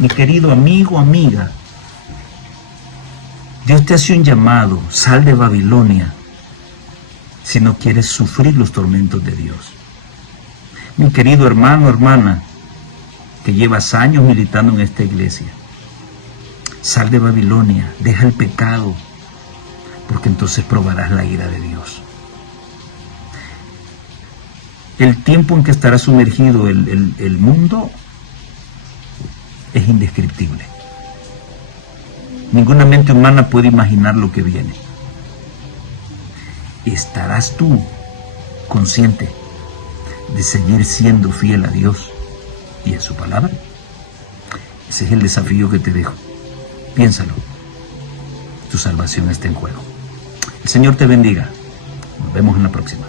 Mi querido amigo, amiga, Dios te hace un llamado, sal de Babilonia, si no quieres sufrir los tormentos de Dios. Mi querido hermano, hermana, que llevas años militando en esta iglesia, sal de Babilonia, deja el pecado, porque entonces probarás la ira de Dios. El tiempo en que estará sumergido el mundo es indescriptible. Ninguna mente humana puede imaginar lo que viene. ¿Estarás tú consciente de seguir siendo fiel a Dios y a su palabra? Ese es el desafío que te dejo. Piénsalo. Tu salvación está en juego. El Señor te bendiga. Nos vemos en la próxima.